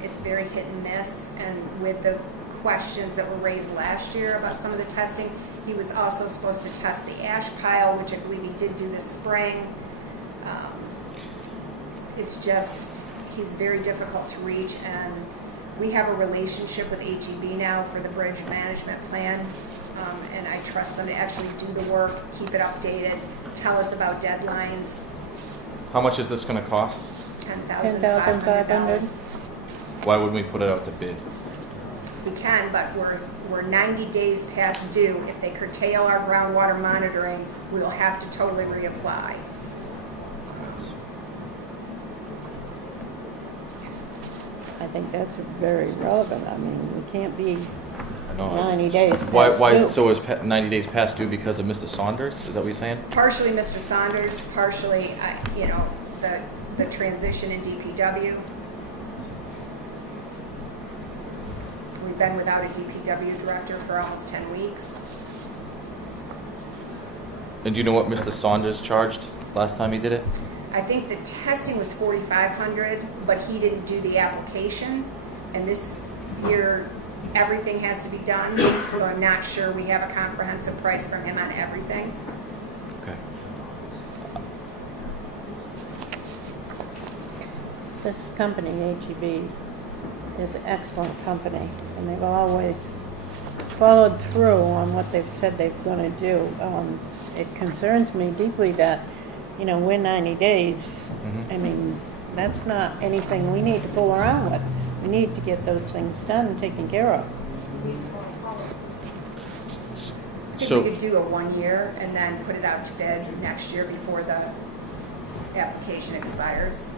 It's very hit and miss, and with the questions that were raised last year about some of the testing, he was also supposed to test the ash pile, which I believe he did do this spring. It's just, he's very difficult to reach, and we have a relationship with HEB now for the bridge management plan, and I trust them to actually do the work, keep it updated, tell us about deadlines. How much is this going to cost? $10,500. Why wouldn't we put it out to bid? We can, but we're 90 days past due. If they curtail our groundwater monitoring, we will have to totally reapply. I think that's very relevant. I mean, we can't be I know. 90 days past Why due. so is 90 days past due because of Mr. Saunders? Is that what you're saying? Partially Mr. Saunders, partially, the transition in DPW. We've been without a DPW director for almost 10 weeks. And do you know what Mr. Saunders charged last time he did it? I think the testing was $4,500, but he didn't do the application. And this year, everything has to be done, so I'm not sure we have a comprehensive price from him on everything. Okay. This company, HEB, is an excellent company, and they've always followed through on what they've said they're going to do. It concerns me deeply that, we're 90 days. Mm-hmm. I mean, that's not anything we need to fool around with. We need to get those things done and taken care of. We follow policy. I So- think we could do a 1 year and then put it out to bid next year before the application expires.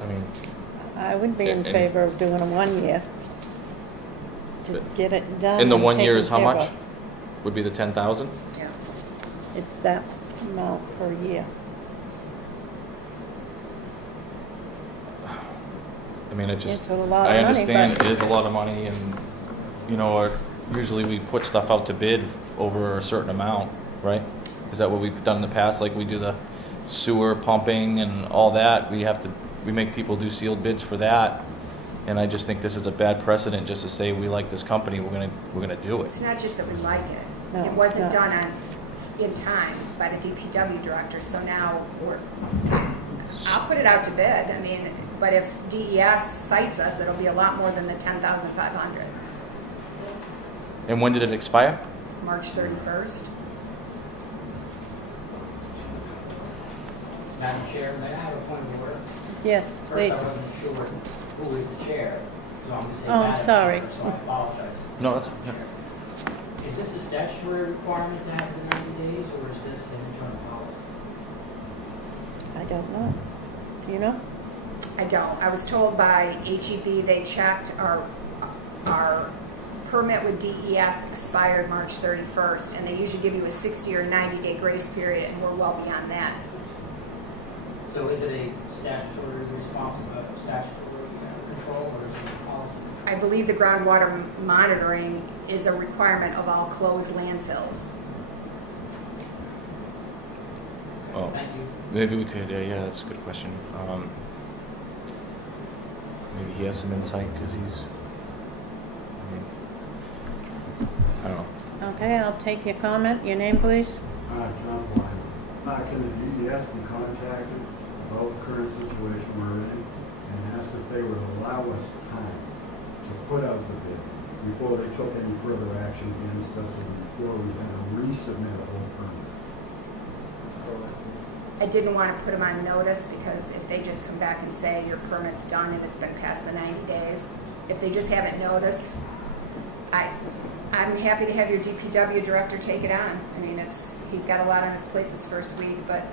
I mean, I would be in And- favor of doing a 1 year to get it done. and the and 1 year taken is how care much? of. Would be the 10,000? Yeah. It's that amount per year. I mean, it just, It's a lot of I money, understand but- it is a lot of money and, you know, usually we put stuff out to bid over a certain amount, right? Is that what we've done in the past? Like we do the sewer pumping and all that, we make people do sealed bids for that. And I just think this is a bad precedent just to say we like this company, we're gonna do it. It's not just that we like it. No, It wasn't no. done in time by the DPW director, so now I'll put it out to bid. I mean, but if DES cites us, it'll be a lot more than the 10,500. And when did it expire? March 31st. Madam Chair, may I have a point of order? Yes, please. First, I wasn't sure who is the chair, so I'm going to say Oh, I'm Madam sorry. Chair, so I apologize. No, that's, yeah. Is this a statutory requirement to have the 90 days, or is this an internal policy? I don't know. Do you know? I don't. I was told by HEB they checked our permit with DES expired March 31st, and they usually give you a 60 or 90-day grace period, and we're well beyond that. So is it a statutory statutory control, or is it a policy? I believe the groundwater monitoring is a requirement of all closed landfills. Oh, Thank you. maybe we could, yeah, that's a good question. Maybe he has some insight because I don't know. Okay, I'll take your comment. Your name, please? John Blind. Can the DES be contacted about the current situation we're in and ask if they would allow us time to put out the bid before they took any further action against us and before we had to resubmit a whole permit? I didn't want to put them on notice because if they just come back and say your permit's done and it's been past the 90 days, if they just haven't noticed, I'm happy to have your DPW director take it on. I mean, he's got a lot on his plate this first week, but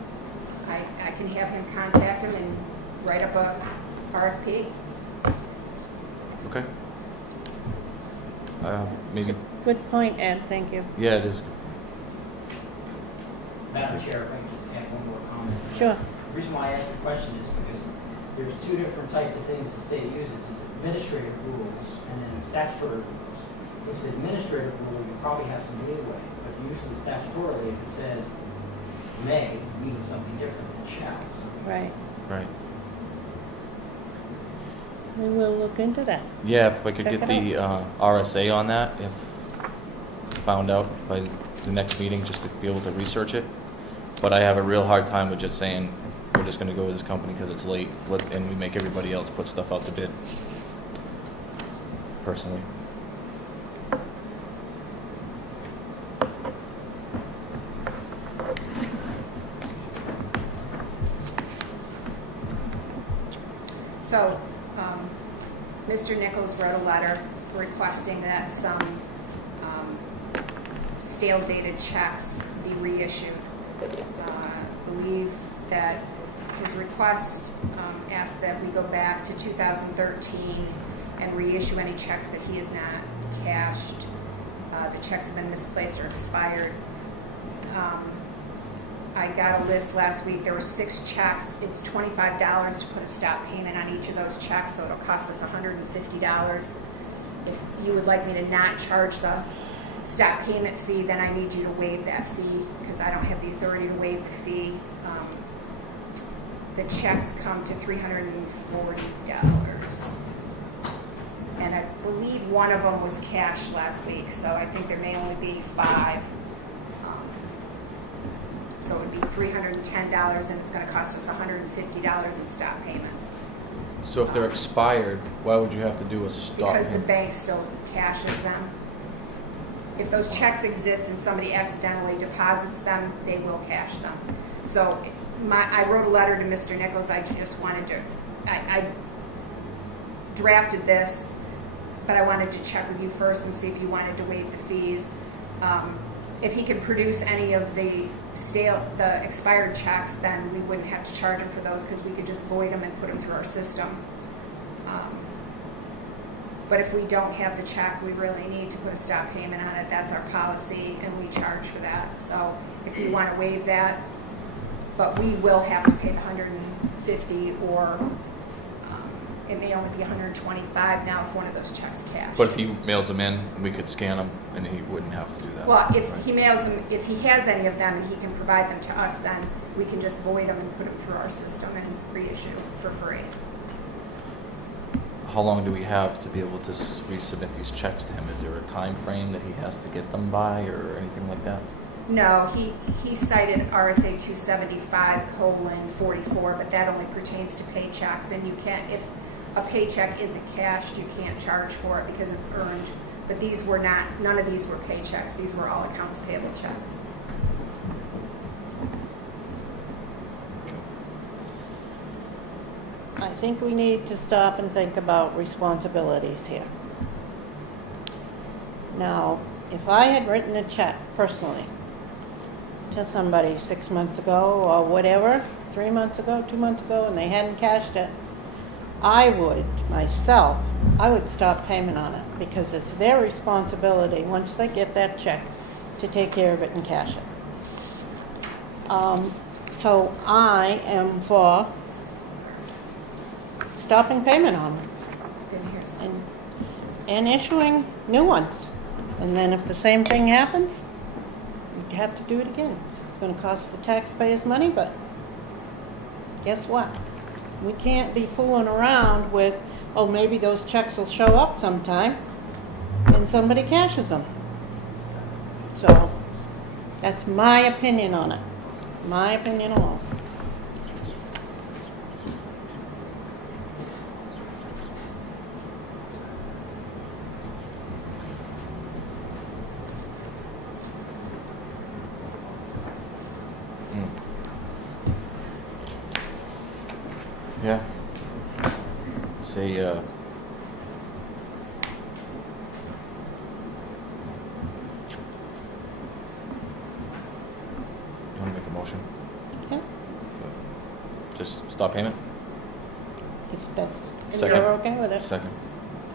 I can have him contact him and write up a RFP. Okay. Maybe, Good point, Ed. Thank you. yeah, it is. Madam Chair, if I can just add one more comment. Sure. The reason why I asked the question is because there's two different types of things the state uses. It's administrative rules and then statutory rules. If it's administrative rule, you probably have some leeway, but usually statutorily, if it says may, it means something different than shall. Right. Right. We will look into that. Yeah, if I could Check get it the RSA on that, if found out by the next meeting, just to be able to research it. But I have a real hard time with just saying, we're just gonna go with this company because it's late, and we make everybody else put stuff out to bid. Personally. So, Mr. Nichols wrote a letter requesting that some stale dated checks be reissued. I believe that his request asked that we go back to 2013 and reissue any checks that he has not cashed. The checks have been misplaced or expired. I got a list last week. There were 6 checks. It's $25 to put a stop payment on each of those checks, so it'll cost us $150. If you would like me to not charge the stop payment fee, then I need you to waive that fee because I don't have the authority to waive the fee. The checks come to $340. And I believe one of them was cashed last week, so I think there may only be 5. So it would be $310, and it's going to cost us $150 in stop payments. So if they're expired, why would you have to do a stop? Because the bank still cashes them. If those checks exist and somebody accidentally deposits them, they will cash them. So I wrote a letter to Mr. Nichols. I just wanted to, I drafted this but I wanted to check with you first and see if you wanted to waive the fees. If he could produce any of the expired checks, then we wouldn't have to charge him for those because we could just void them and put them through our system. But if we don't have the check, we really need to put a stop payment on it. That's our policy, and we charge for that. So if you want to waive that, but we will have to pay the $150, or it may only be $125 now if one of those checks cash. But if he mails them in, we could scan them, and he wouldn't have to do that. Well, if right? he mails them, if he has any of them and he can provide them to us, then we can just void them and put them through our system and reissue for free. How long do we have to be able to resubmit these checks to him? Is there a time frame that he has to get them by, or anything like that? No, he cited RSA 275:44, but that only pertains to paychecks, and you can't, if a paycheck isn't cashed, you can't charge for it because it's earned. But these were not, none of these were paychecks. These were all accounts payable checks. I think we need to stop and think about responsibilities here. Now, if I had written a check personally to somebody 6 months ago or whatever, 3 months ago, 2 months ago, and they hadn't cashed it, I would stop payment on it because it's their responsibility once they get that check to take care of it and cash it. So I am for stopping payment on them and issuing new ones. And then if the same thing happens, you have to do it again. It's going to cost the taxpayers money, but guess what? We can't be fooling around with, oh, maybe those checks will show up sometime and somebody cashes them. So that's my opinion on it. My opinion alone. Yeah. Say, you want to make a motion? Okay. Just stop payment? If that's, if Second. you're okay with it. Second.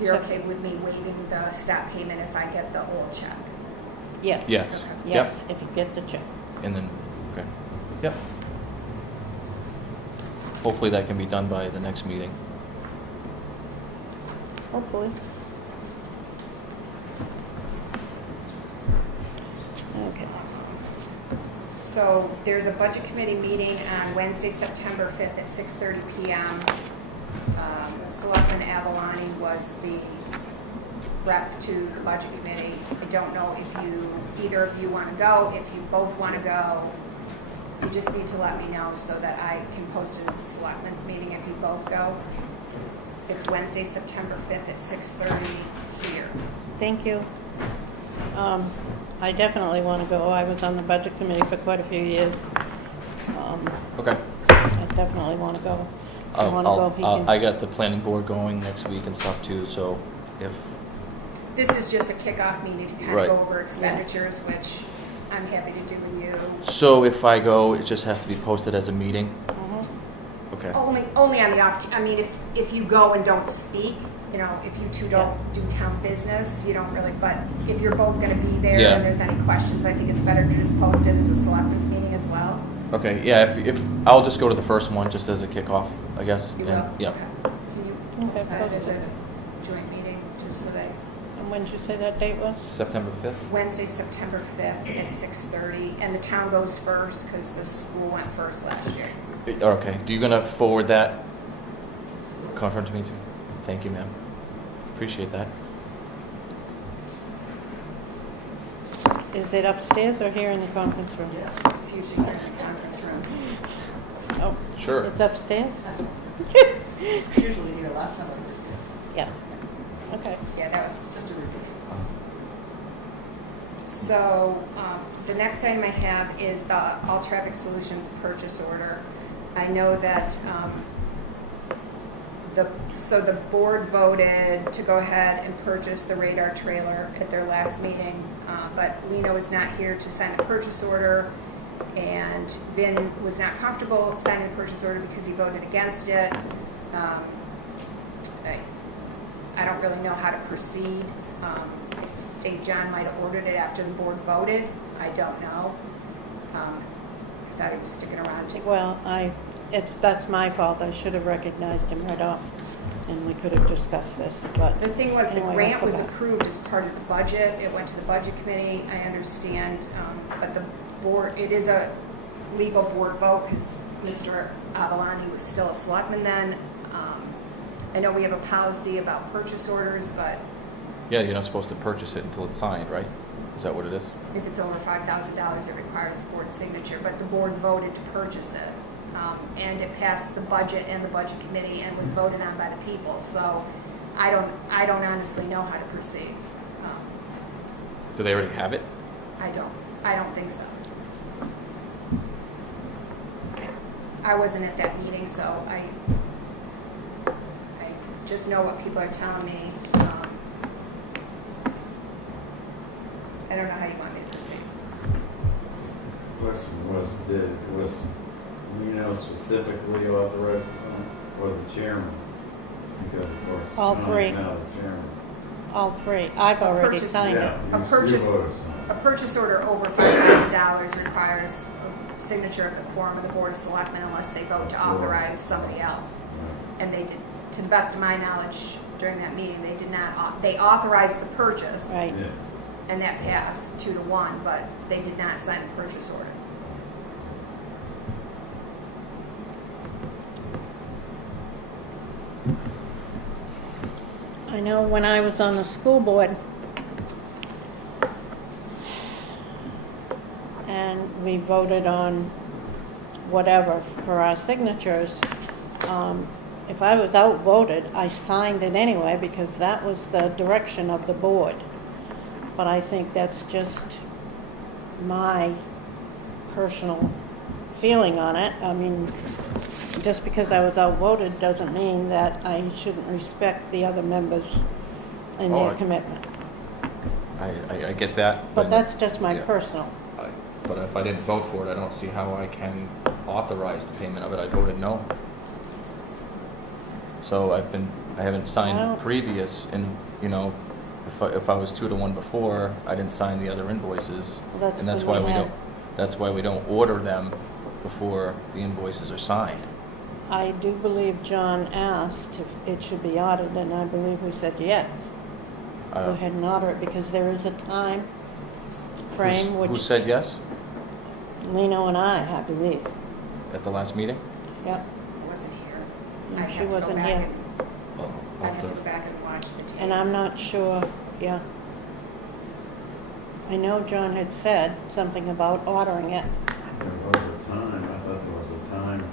You're okay with me waiving the stop payment if I get the old check? Yes. Yes. Okay. Yes, Yep. if you get the check. And then, okay. Yep. Hopefully that can be done by the next meeting. Hopefully. Okay. So there's a budget committee meeting on Wednesday, September 5th at 6:30 p.m. Selectman Avellani was the rep to the budget committee. I don't know if either of you want to go. If you both want to go, you just need to let me know so that I can post it as a selectmen's meeting if you both go. It's Wednesday, September 5th at 6:30 here. Thank you. I definitely want to go. I was on the budget committee for quite a few years. Okay. I definitely want to go. I want to go if you can. I got the planning board going next week and stuff too, so if, This is just a kickoff meeting to kind Right. of go over expenditures, which I'm happy to do with you. so if I go, it just has to be posted as a meeting? Mhm. Okay. Only on the off, I mean, if you go and don't speak, you know, if you two don't do town business, you don't really, but if you're both gonna be there Yeah. and there's any questions, I think it's better to just post it as a selectmen's meeting as well. Okay, yeah, if I'll just go to the first one just as a kickoff, I guess. You and- will? Yeah. Okay. Can you Okay, post that as perfect. a joint meeting, just so that, And when did you say that date was? September 5th? Wednesday, September 5th at 6:30, and the town goes first, because the school went first last year. Okay, you gonna forward that confirm to me too? Thank you, ma'am. Appreciate that. Is it upstairs or here in the conference room? Yes. It's usually here in the conference room. Oh, Sure. it's upstairs? Usually here, last time I was there. Yeah. Okay. Yeah, that was Just a review. So, the next item I have is the All Traffic Solutions purchase order. I know that So the board voted to go ahead and purchase the radar trailer at their last meeting, but Lino is not here to sign the purchase order, and Vin was not comfortable signing the purchase order because he voted against it. I don't really know how to proceed. I think John might have ordered it after the board voted. I don't know. I thought he was sticking around to. Well, that's my fault. I should have recognized him right off, and we could have discussed this, but. The thing was, the anyway, grant I was forgot. approved as part of the budget. It went to the budget committee, I understand, but the board, it is a legal board vote because Mr. Avellani was still a selectman then. I know we have a policy about purchase orders, but Yeah, you're not supposed to purchase it until it's signed, right? Is that what it is? if it's over $5,000, it requires the board's signature, but the board voted to purchase it. And it passed the budget and the budget committee and was voted on by the people, so I don't honestly know how to proceed. Do they already have it? I don't think so. I wasn't at that meeting, so I just know what people are telling me. I don't know how you want me to proceed. The question was Lino specifically authorized to sign, or the chairman? Because of course, All Toni's three. now the chairman. All three. I've already purchase- signed it. Yeah, A you purchase- voted on it. A purchase order over $5,000 requires a signature of the quorum of the Board of Selectmen unless they vote to authorize somebody else. And they did, to the best of my knowledge, during that meeting, they did not, they authorized the purchase. Right. Yeah. And that passed 2-1, but they did not sign the purchase order. I know when I was on the school board, and we voted on whatever for our signatures, if I was outvoted, I signed it anyway because that was the direction of the board. But I think that's just my personal feeling on it. I mean, just because I was outvoted doesn't mean that I shouldn't respect the other members and Oh, their commitment. I get that. But that's just my yeah. personal. But if I didn't vote for it, I don't see how I can authorize the payment of it. I voted no. So I haven't signed Well- previous, and if I was 2-1 before, I didn't sign the other invoices, Well, that's and that's because why we we had- don't. That's why we don't order them before the invoices are signed. I do believe John asked if it should be audited, and I believe we said yes. Go ahead and order it, because there is a time frame Who which said yes Lino and I believe. at the last meeting? Yep. I wasn't here. And I'd she have to go wasn't back here. and- Oh, I'd have to go back and watch the tape. And I'm not sure, yeah. I know John had said something about ordering it. There was a time, I thought there was a time.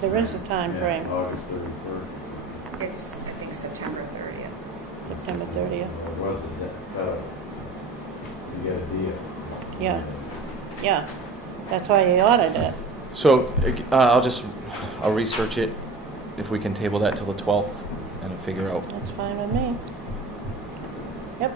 There is a time Yeah, frame, August 31st. It's, I think, September 30th. September 30th. There was you get a deal. Yeah. Yeah, that's why he ordered it. So I'll research it, if we can table that till the 12th and figure out. That's fine with me. Yep.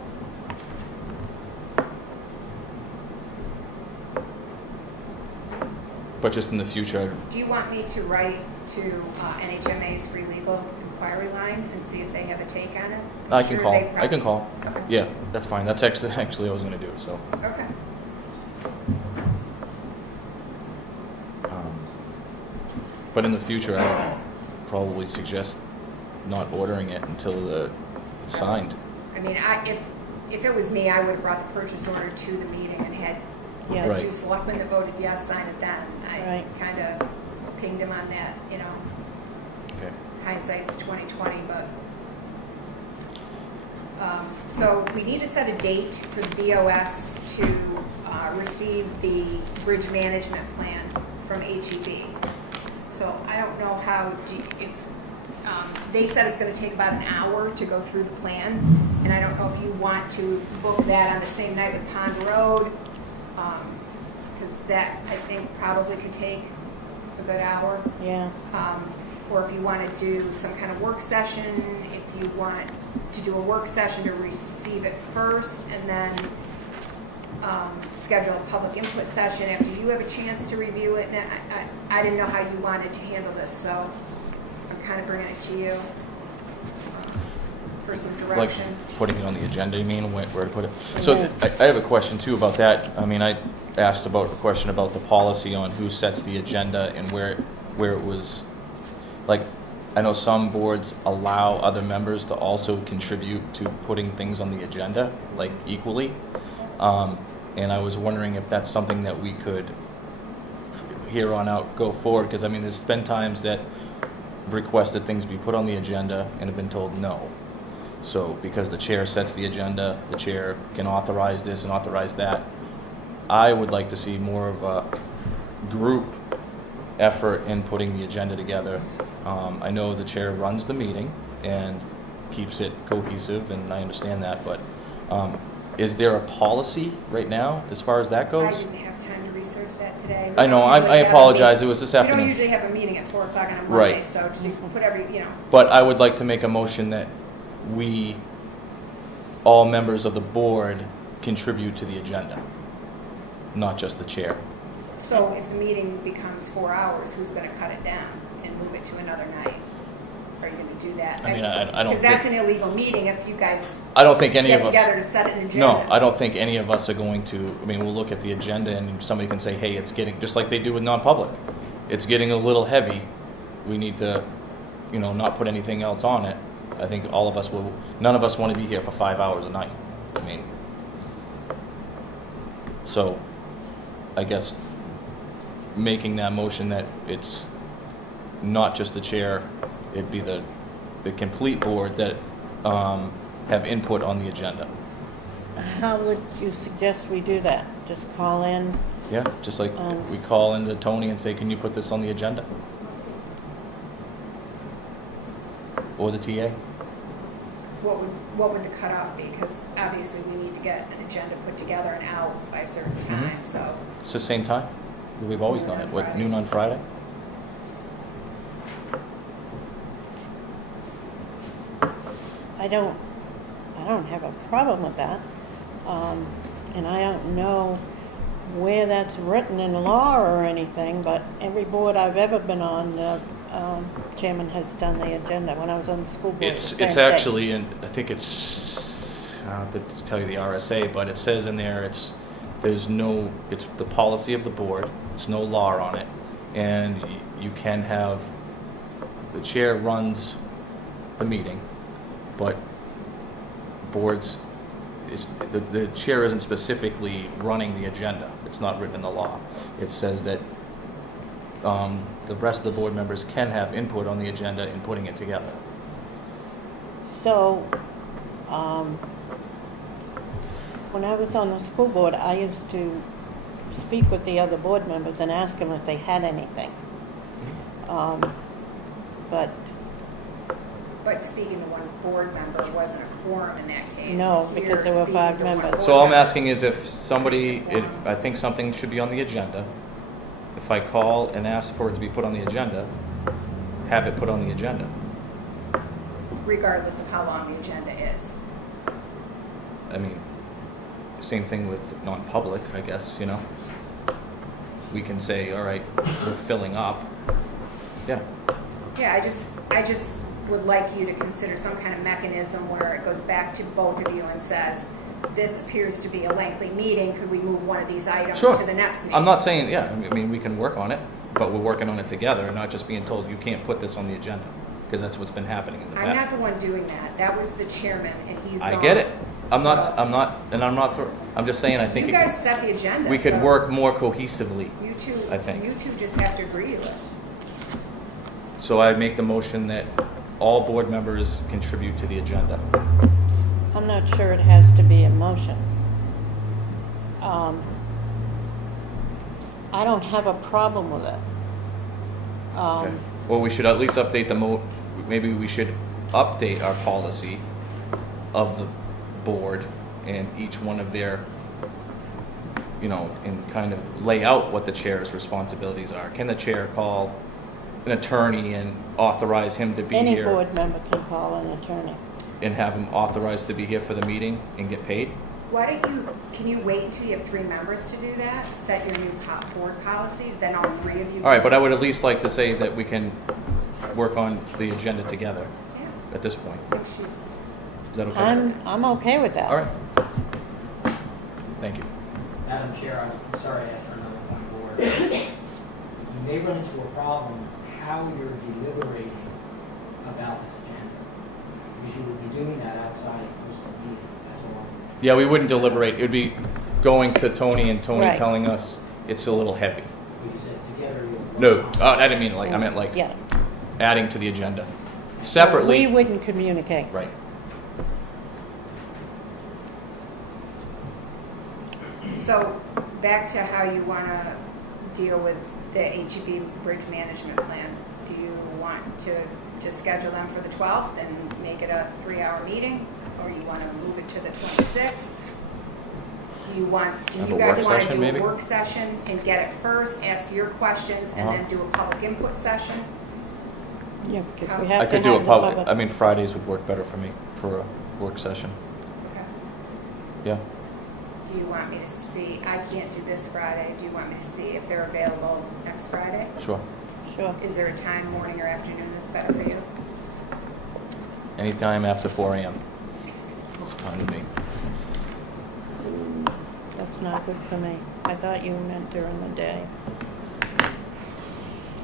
But just in the future, Do you want me to write to NHMA's free legal inquiry line and see if they have a take on it? I Sure can call. they I can call. Okay. Yeah, that's fine. That's actually what I was going to do. So, Okay. but in the future, I would probably suggest not ordering it until it's signed. I mean, if it was me, I would have brought the purchase order to the meeting and had Yeah. the Right. two selectmen that voted yes sign it then. I Right. kind of pinged him on that, Okay. hindsight's 20/20, but. So we need to set a date for the BOS to receive the bridge management plan from HEB. So I don't know how, they said it's going to take about an hour to go through the plan, and I don't know if you want to book that on the same night with Pond Road, because that, I think, probably could take a good hour. Yeah. or if you want to do some kind of work session, if you want to do a work session to receive it first and then schedule a public input session after you have a chance to review it. And I didn't know how you wanted to handle this, so I'm kind of bringing it to you for some Like direction. putting it on the agenda, you mean, where to put it? So I have a question too about that. I mean, I asked about a question about the policy on who sets the agenda and where it was, like, I know some boards allow other members to also contribute to putting things on the agenda, like equally. And I was wondering if that's something that we could, here on out, go forward, because I mean, there's been times that requested things be put on the agenda and have been told no. So because the chair sets the agenda, the chair can authorize this and authorize that. I would like to see more of a group effort in putting the agenda together. I know the chair runs the meeting and keeps it cohesive, and I understand that, but is there a policy right now as far as that I goes? didn't have time to research that today. I know, I apologize, it was this We afternoon. don't usually have a meeting at 4 o'clock on a Monday, Right. so just put every, But I would like to make a motion that we, all members of the board, contribute to the agenda, not just the chair. So if the meeting becomes 4 hours, who's going to cut it down and move it to another night? Are you going to do that? I mean, I don't Because that's think, an illegal meeting if you guys I don't think any get of us. together to set an agenda. No, I don't think any of us are going to, I mean, we'll look at the agenda and somebody can say, hey, it's getting, just like they do with non-public, it's getting a little heavy. We need to, not put anything else on it. I think all of us will, none of us want to be here for 5 hours a night. I mean, so I guess making that motion that it's not just the chair, it'd be the complete board that have input on the agenda. How would you suggest we do that? Just call in? Yeah, just like we call into Toni and say, can you put this on the agenda? Or the TA? What would the cutoff be? Because obviously we need to get an agenda put together and out by a certain time, so. It's the same time? We've always done it. What, noon on Friday? I don't have a problem with that. And I don't know where that's written in law or anything, but every board I've ever been on, the chairman has done the agenda. When I was on the school board, It's the same thing. actually, I think it's, I don't have to tell you the RSA, but it says in there, it's the policy of the board, there's no law on it, and you can have, the chair runs the meeting, but boards, the chair isn't specifically running the agenda. It's not written in the law. It says that the rest of the board members can have input on the agenda in putting it together. So, when I was on the school board, I used to speak with the other board members and ask them if they had anything. But speaking to one board member wasn't a quorum in that case. No, because there were You're 5 speaking to one members. board So all I'm member. asking is if somebody, I think something should be on the agenda. If I call and ask for it to be put on the agenda, have it put on the agenda. Regardless of how long the agenda is. I mean, same thing with non-public, I guess, We can say, all right, we're filling up. Yeah. Yeah, I just would like you to consider some kind of mechanism where it goes back to both of you and says, this appears to be a lengthy meeting, could we move one of these items Sure. to the next meeting? I'm not saying, I mean, we can work on it, but we're working on it together and not just being told you can't put this on the agenda, because that's what's been happening in the I'm not past. the one doing that. That was the chairman, and he's I gone. get it. I'm So- just saying, I think You guys set the agenda. we could so work more cohesively. You two, I think. You two just have to agree to it. So I make the motion that all board members contribute to the agenda. I'm not sure it has to be a motion. I don't have a problem with it. Okay. Well, we should at least update maybe we should update our policy of the board and each one of their, and kind of lay out what the chair's responsibilities are. Can the chair call an attorney and authorize him to be Any here board member can call an attorney. and have him authorized to be here for the meeting and get paid? Why don't you, can you wait until you have 3 members to do that? Set your new board policies, then all 3 of you. All right, but I would at least like to say that we can work on the agenda together Yeah, at this point. if she's, Is that okay? I'm okay with that. All right. Thank you. Madam Chair, I'm sorry I asked for another point of order. You may run into a problem how you're deliberating about this agenda, because you would be doing that outside of posted meeting, that's all. Yeah, we wouldn't deliberate. It would be going to Toni and Toni Right. telling us it's a little heavy. But you said together you'll. No, I didn't mean like, I meant like Yeah. adding to the agenda. Separately. We wouldn't communicate. Right. so back to how you want to deal with the HEB bridge management plan. Do you want to just schedule them for the 12th and make it a 3-hour meeting? Or you want to move it to the 26th? Do you Have you a guys work want to session, do maybe? a work session and get it first, ask your questions, and then do a public input session? Yeah, because we have I to could do have a the public, I mean, Fridays would work better for me for a work session. Okay. Yeah. Do you want me to see, I can't do this Friday, do you want me to see if they're available next Friday? Sure. Sure. Is there a time, morning or afternoon, that's better for you? Anytime after 4 a.m. It's fine with me. That's not good for me. I thought you meant during the day.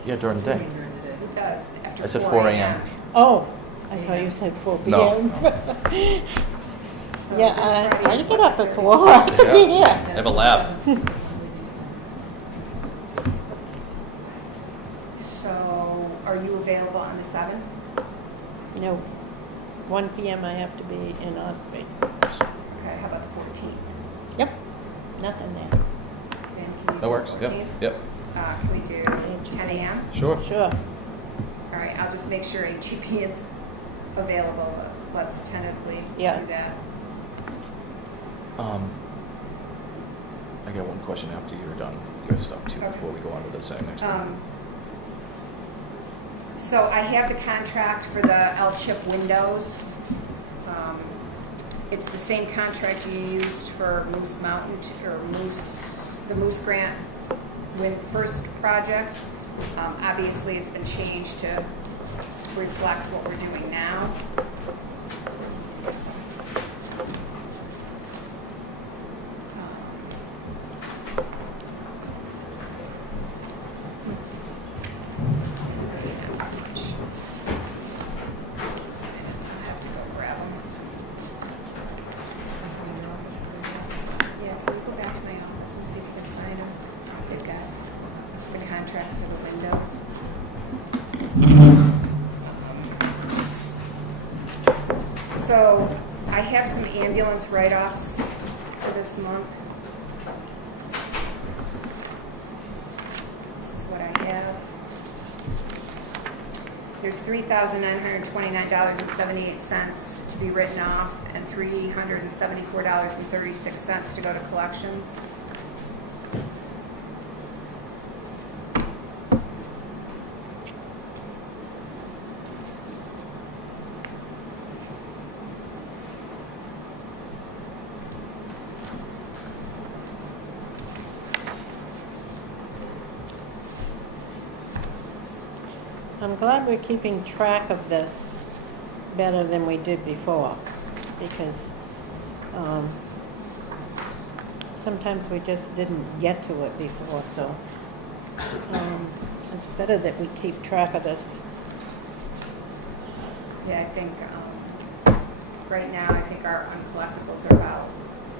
Yeah, during the day. It does, after 4 I said 4 a.m. Oh, I thought you said 4 No. p.m. So Yeah, this Friday I is get up at 4. Yeah. I could be here. I have a lab. So, are you available on the 7th? No. 1 p.m. I have to be in Osprey. Okay, how about the 14th? Yep. Nothing there. Then can we That do works. the Yep. 14th? Yep. Can we do 10 a.m.? Sure. Sure. All right, I'll just make sure HEP is available. Let's tentatively Yeah. do that. I got one question after you're done with stuff too, Okay. before we go on to the next thing. So I have the contract for the L-chip windows. It's the same contract you used for Moose Mountain, or the Moose Grant first project. Obviously, it's been changed to reflect what we're doing now. Yeah, can we go back to my office and see if we can find them? They've got the contracts for the windows. So I have some ambulance write-offs for this month. This is what I have. There's $3,929.78 to be written off and $374.36 to go to collections. I'm glad we're keeping track of this better than we did before, because sometimes we just didn't get to it before, so it's better that we keep track of this. Yeah, I think right now, I think our uncollectibles are about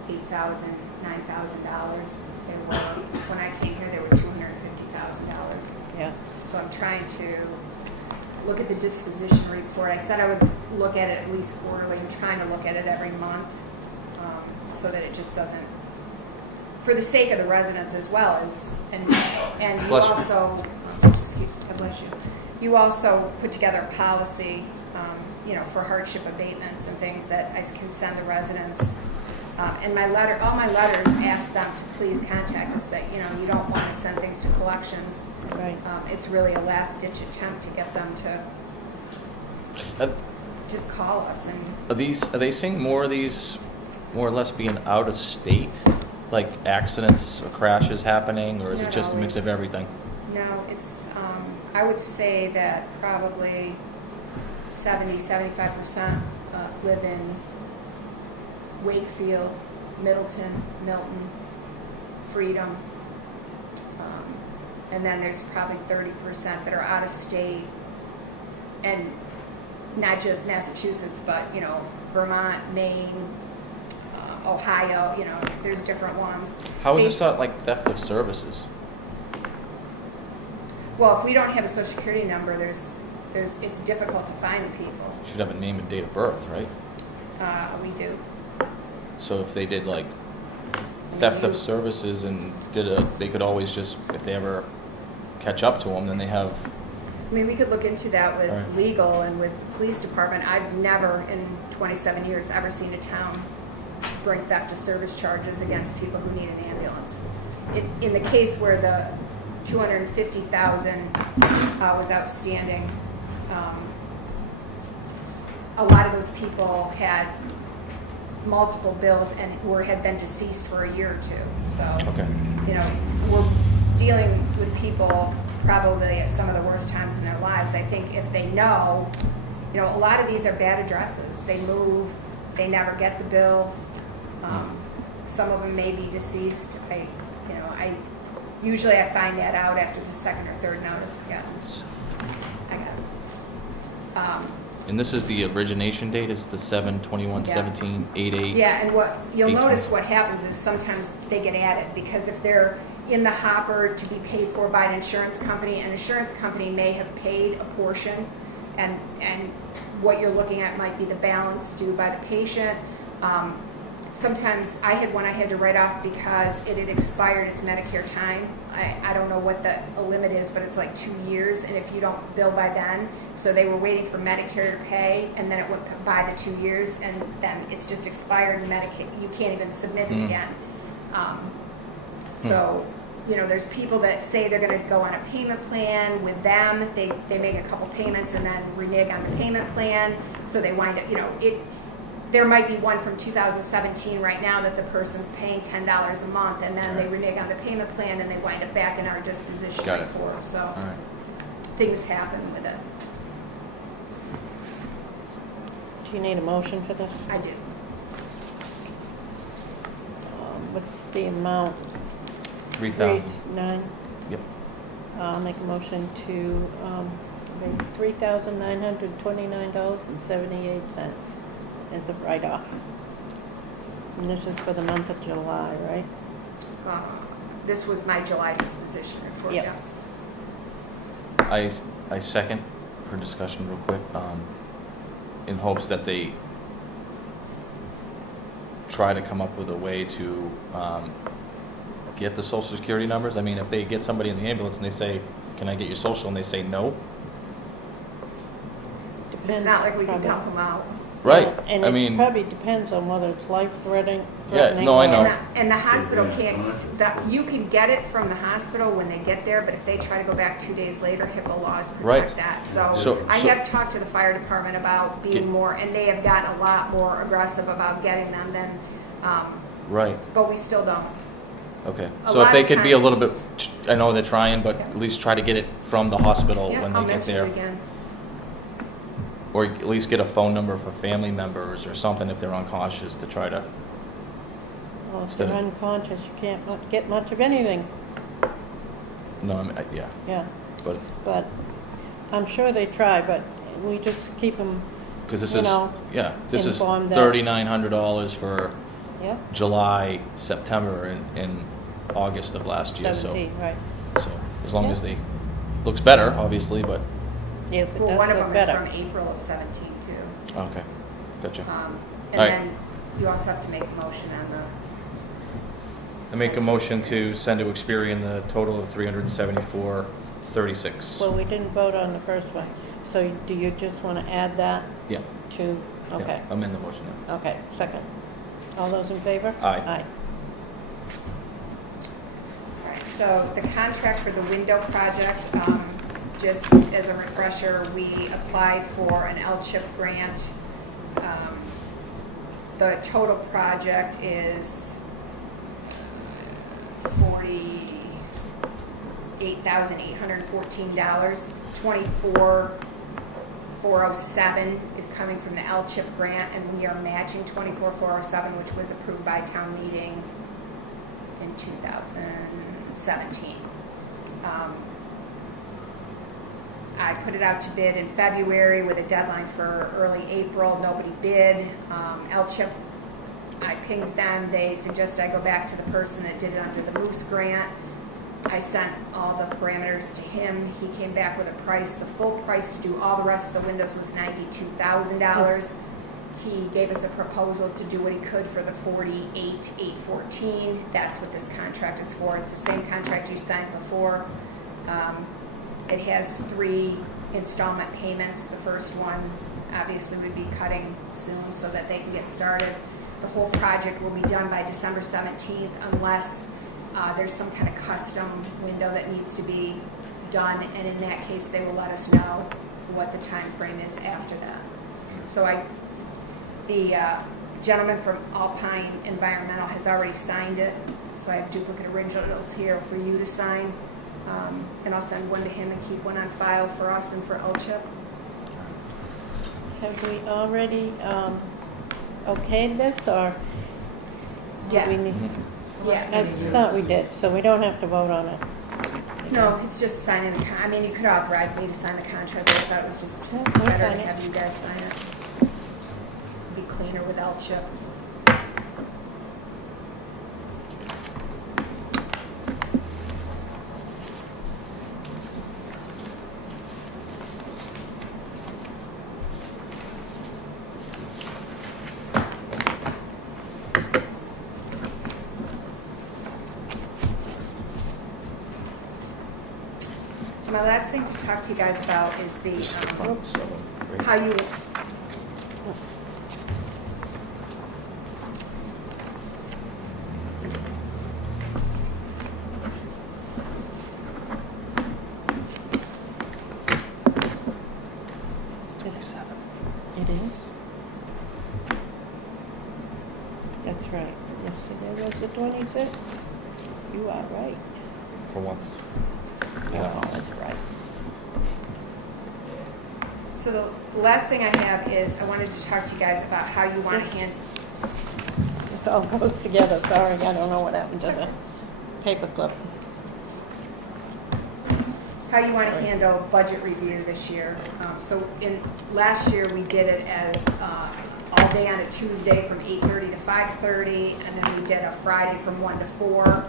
$8,000, $9,000. They were, when I came here, they were $250,000. Yeah. So I'm trying to look at the disposition report. I said I would look at it at least quarterly. I'm trying to look at it every month so that it just doesn't, for the sake of the residents as well as, and you Bless you. also, excuse, God bless you. You also put together a policy, for hardship abatements and things that I can send the residents And all my letters ask them to please contact us, that, you don't want to send things to collections. Right. It's really a last-ditch attempt to get them to just call us. And Are they seeing more of these, more or less being out of state? Like accidents or crashes happening, or is it Not just a mix of always. everything? no, it's, I would say that probably 75% live in Wakefield, Middleton, Milton, Freedom. And then there's probably 30% that are out of state, and not just Massachusetts, but, Vermont, Maine, Ohio, there's different ones. How is this not like theft of services? Well, if we don't have a social security number, it's difficult to find the people. Should have a name and date of birth, right? We do. So if they did like theft of services and they could always just, if they ever catch up to them, then they have. I mean, we could look into that with Right. legal and with the police department. I've never, in 27 years, ever seen a town bring theft of service charges against people who need an ambulance. In the case where the $250,000 was outstanding, a lot of those people had multiple bills and had been deceased for a year or two. So, Okay. we're dealing with people probably at some of the worst times in their lives. I think if they know, a lot of these are bad addresses. They move, they never get the bill. Some of them may be deceased. I usually find that out after the second or third notice I got it. And this is the origination date, is the 7/21/17/88. Yeah, and what you'll 8/20. notice what happens is sometimes they get added, because if they're in the hopper to be paid for by an insurance company may have paid a portion, and what you're looking at might be the balance due by the patient. Sometimes I had one I had to write off because it had expired its Medicare time. I don't know what the limit is, but it's like 2 years, and if you don't bill by then, so they were waiting for Medicare to pay, and then it went by the 2 years, and then it's just expired, and Medicare, you can't even submit it again. So, there's people that say they're going to go on a payment plan with them. They make a couple payments and then renege on the payment plan, so they wind up, there might be one from 2017 right now that the person's paying $10 a month, and then they renege on the payment plan, and they wind up back in our disposition Got it. for. So All right. things happen with it. Do you need a motion for this? I do. What's the amount? 3,000. 9? Yep. I'll make a motion to make $3,929.78 as a write-off. And this is for the month of July, right? This was my July disposition report. Yep. Yeah. I second, for discussion real quick, in hopes that they try to come up with a way to get the social security numbers. I mean, if they get somebody in the ambulance and they say, "Can I get your social?" and they say no. It's not like we can dump them out. Right. And I it mean, probably depends on whether it's life-threatening. no, I know. And the hospital can't, you can get it from the hospital when they get there, but if they try to go back 2 days later, HIPAA laws Right. protect that. So- I so- have talked to the fire department about being more, and they have gotten a lot more aggressive about getting them than, right. but we still don't. Okay. A So if lot they of could be a times- little bit, I know they're trying, but at least try to get it from the hospital Yeah, when I'll they get mention there. it again. Or at least get a phone number for family members or something if they're unconscious to try to. Well, if Instead they're of- unconscious, you can't get much of anything. No, I mean, yeah, Yeah, but but I'm sure they try, but we just keep them, because this You is know, this is informed that- $3,900 for yeah, July, September, and August of last year. 17, right. So as long Yeah. as they looks better, obviously, but Yes, it Well, does one of look them is better. from April of 17 too. okay, gotcha. And All right. then you also have to make a motion on the, I make a motion to send to Experian the total of $374.36. Well, we didn't vote on the first one, so do you just want to add that Yeah. to, okay, Yeah, I'm in the motion now. okay, second. All those in favor? Aye. Aye. All right, so the contract for the window project, just as a refresher, we applied for an LCHIP grant. The total project is $48,814. $24,407 is coming from the LCHIP grant, and we are matching $24,407, which was approved by town meeting in 2017. I put it out to bid in February with a deadline for early April. Nobody bid. LCHIP, I pinged them. They suggested I go back to the person that did it under the Moose grant. I sent all the parameters to him. He came back with a price. The full price to do all the rest of the windows was $92,000. He gave us a proposal to do what he could for the $48,814. That's what this contract is for. It's the same contract you signed before. It has 3 installment payments. The first one obviously would be cutting soon so that they can get started. The whole project will be done by December 17th unless there's some kind of custom window that needs to be done, and in that case they will let us know what the time frame is after that. So the gentleman from Alpine Environmental has already signed it, so I have duplicate originals here for you to sign. And I'll send one to him and keep one on file for us and for LCHIP. Have we already okayed this, or do Yeah. we need? Yeah. I thought we did, so we don't have to vote on it. No, it's just signing the I mean, you could authorize me to sign the contract, but I thought it was just Yeah, I'll better sign to it. have you guys sign it. Be cleaner with LCHIP. My last thing to talk to you guys about is the how you It is? That's right. Yesterday was the 26th. You are right. For once. Yeah, that's right. So the last thing I have is I wanted to talk to you guys about how you want to handle. It all goes together. Sorry, I don't know what happened to the paperclip. How you want to handle budget review this year. So in last year, we did it as all day on a Tuesday from 8:30 to 5:30, and then we did a Friday from 1 to 4,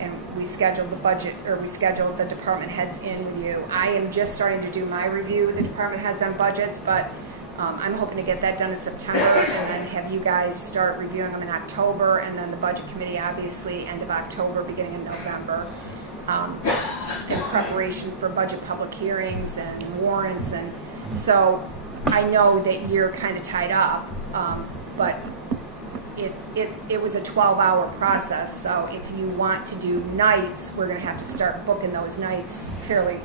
and we scheduled the budget, or we scheduled the department heads in review. I am just starting to do my review of the department heads on budgets, but I'm hoping to get that done in September, and then have you guys start reviewing them in October, and then the budget committee, obviously, end of October, beginning of November. In preparation for budget public hearings and warrants, and so I know that you're kind of tied up, but it was a 12-hour process, so if you want to do nights, we're going to have to start booking those nights fairly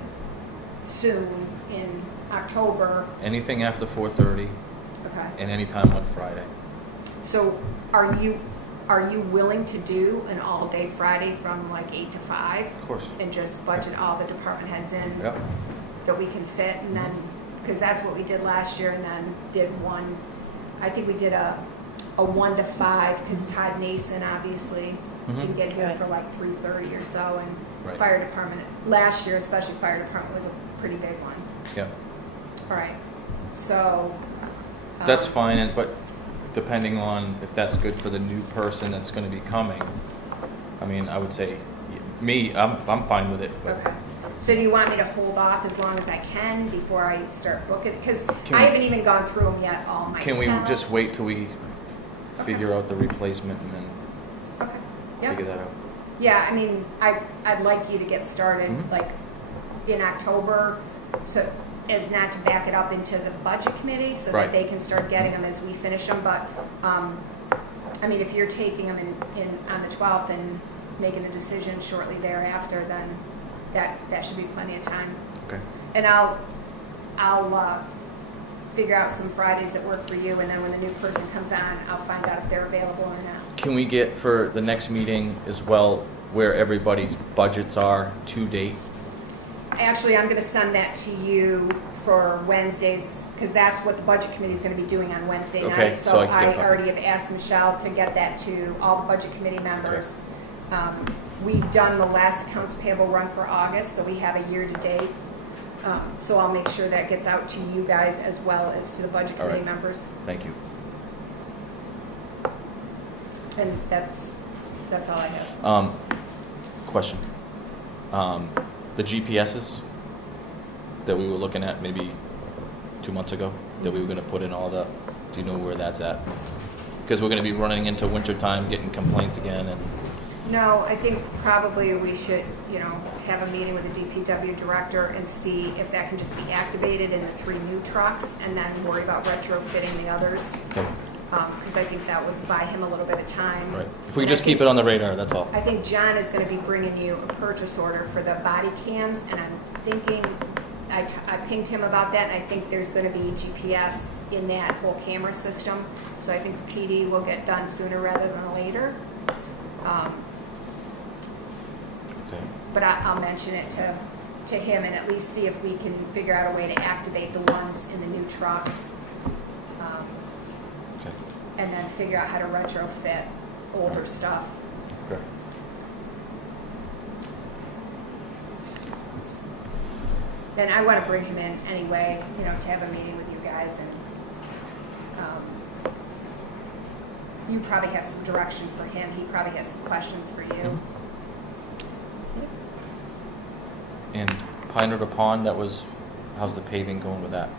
soon in October. Anything after 4:30 Okay. and any time on Friday. So are you willing to do an all-day Friday from like 8 to 5? Of course. And just budget all the department heads in Yep. that we can fit, and then, because that's what we did last year, and then did one, I think we did a 1 to 5, because Todd Nason obviously can get here Right. for like 3:30 or so, and Right. fire department, last year, especially fire department, was a pretty big one. Yep. All right, so. That's fine, but depending on if that's good for the new person that's going to be coming, I mean, I would say, I'm fine with it. But Okay. So do you want me to hold off as long as I can before I start booking? Because Can I we- haven't even gone through them yet all myself. can we just wait till we figure out the replacement and then Okay. Yep. figure that out? Yeah, I mean, I'd like you to get started Mhm. like in October, so as not to back it up into the budget committee, so Right. that they can start getting them as we finish them. But I mean, if you're taking them in on the 12th and making a decision shortly thereafter, then that should be plenty of time. Okay. And I'll figure out some Fridays that work for you, and then when the new person comes on, I'll find out if they're available or not. Can we get for the next meeting as well where everybody's budgets are to date? Actually, I'm going to send that to you for Wednesdays, because that's what the budget committee is going to be doing on Wednesday Okay, night. so So I can get a I copy. already have asked Michelle to get that to all the budget committee members. We've done the last accounts payable run for August, so we have a year to date. So I'll make sure that gets out to you guys as well as to the budget All committee right. members. Thank you. And that's all I have. Question. The GPSs that we were looking at maybe 2 months ago, that we were going to put in all the, do you know where that's at? Because we're going to be running into winter time, getting complaints again, and No, I think probably we should, have a meeting with the DPW director and see if that can just be activated in the 3 new trucks, and then worry about retrofitting the others. okay, Because I think that would buy him a little bit of time. right. If we And just keep it on the radar, that's all. I think John is going to be bringing you a purchase order for the body cams, and I'm thinking, I pinged him about that, and I think there's going to be GPS in that whole camera system. So I think the PD will get done sooner rather than later. Okay. But I'll mention it to him and at least see if we can figure out a way to activate the ones in the new trucks. Okay. And then figure out how to retrofit older stuff. Okay. Then I want to bring him in anyway, to have a meeting with you guys, and you probably have some direction for him. He probably has some questions for you. And Pine River Pond, how's the paving going with that?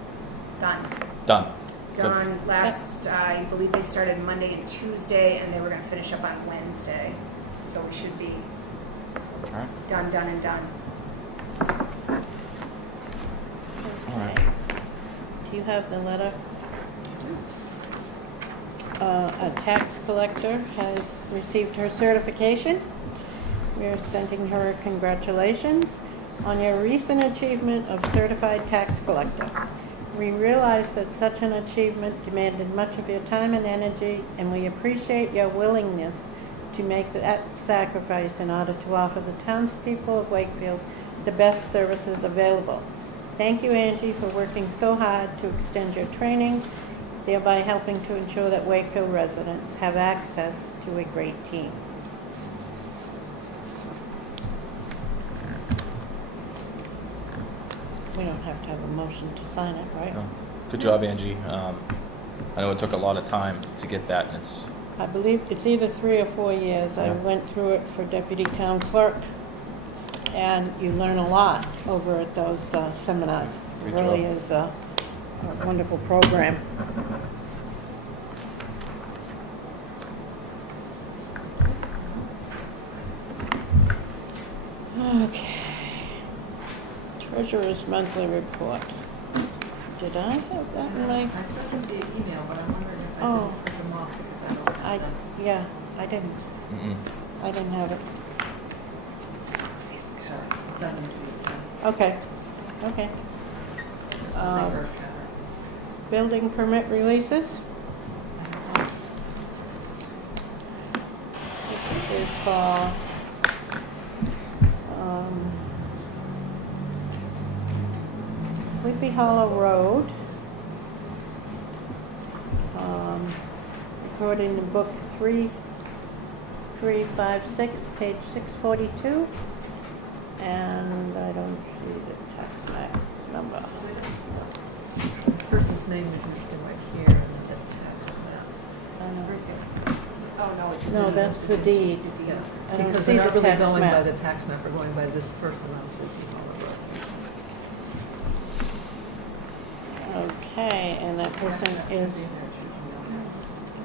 Done. Done. Good. Done last, I believe they started Monday and Tuesday, and they were going to finish up on Wednesday. So we should be All right. done, and done. All right. Do you have the letter? A tax collector has received her certification. We are sending her congratulations on your recent achievement of certified tax collector. We realize that such an achievement demanded much of your time and energy, and we appreciate your willingness to make that sacrifice in order to offer the townspeople of Wakefield the best services available. Thank you, Angie, for working so hard to extend your training, thereby helping to ensure that Wakefield residents have access to a great team. We don't have to have a motion to sign it, right? No. Good job, Angie. I know it took a lot of time to get that, and it's I believe it's either 3 or 4 years. I Yeah. went through it for deputy town clerk, and you learn a lot over at those seminars. It Great really job. is a wonderful program. Okay. Treasurer's monthly report. Did I have that in my? I sent them via email, but I'm wondering if I Oh. can print them off because I don't I, have them. yeah, I didn't have it. Sorry, I'll send them to you. Okay, okay. Never. Building permit releases. This is for, Sleepy Hollow Road. According to book 3356, page 642. And I don't see the tax map number. Person's name is usually right here and the tax map. Oh, no, it's. No, that's the deed. Yeah, I don't because see they're not the really tax going by map. the tax map, we're going by this person on Sleepy Hollow Road. Okay, and that person is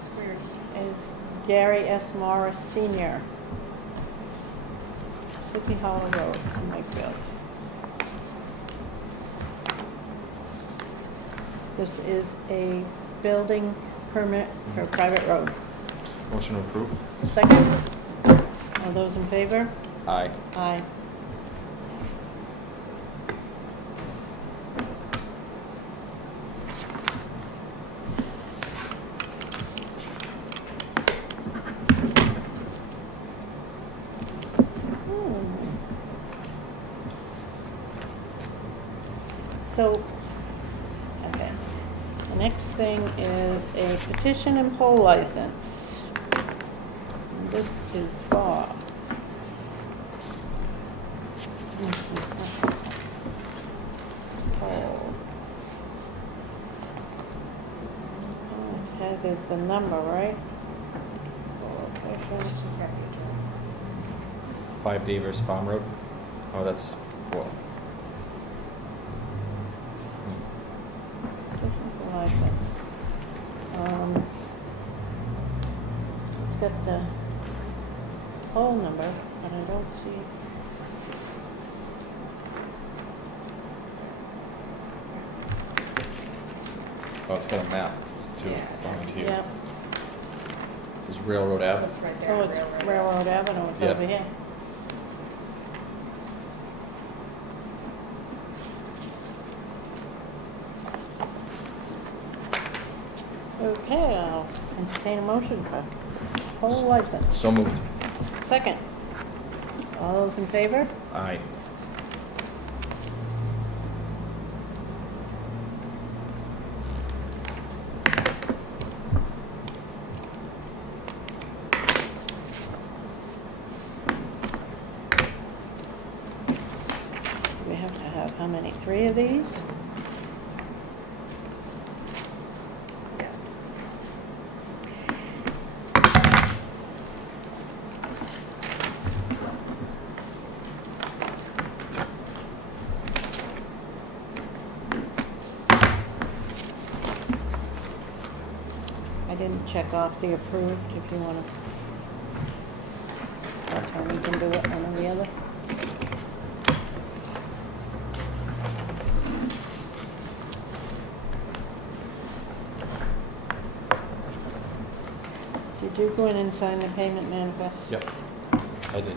It's weird. Gary S. Morris Sr., Sleepy Hollow Road, in Wakefield. This is a building permit for a private road. Motion to approve? Second? All those in favor? Aye. Aye. So, okay, the next thing is a petition and poll license. And this is for. Poll. It has is the number, right? Location. 5 Davers Farm Road? Oh, that's, well, License. It's got the poll number, but I don't see. oh, it's got a map too, Yeah. behind here. Yep. Is Railroad So Ave? it's right there. Oh, it's Railroad Avenue, it's Yep. over here. Okay, I'll entertain a motion for poll license. So moved. Second. All those in favor? Aye. We have to have how many? 3 of these? Yes. I didn't check off the approved, if you want to. Or Toni can do it, one or the other. Did you go in and sign the payment manifest? Yep, I did.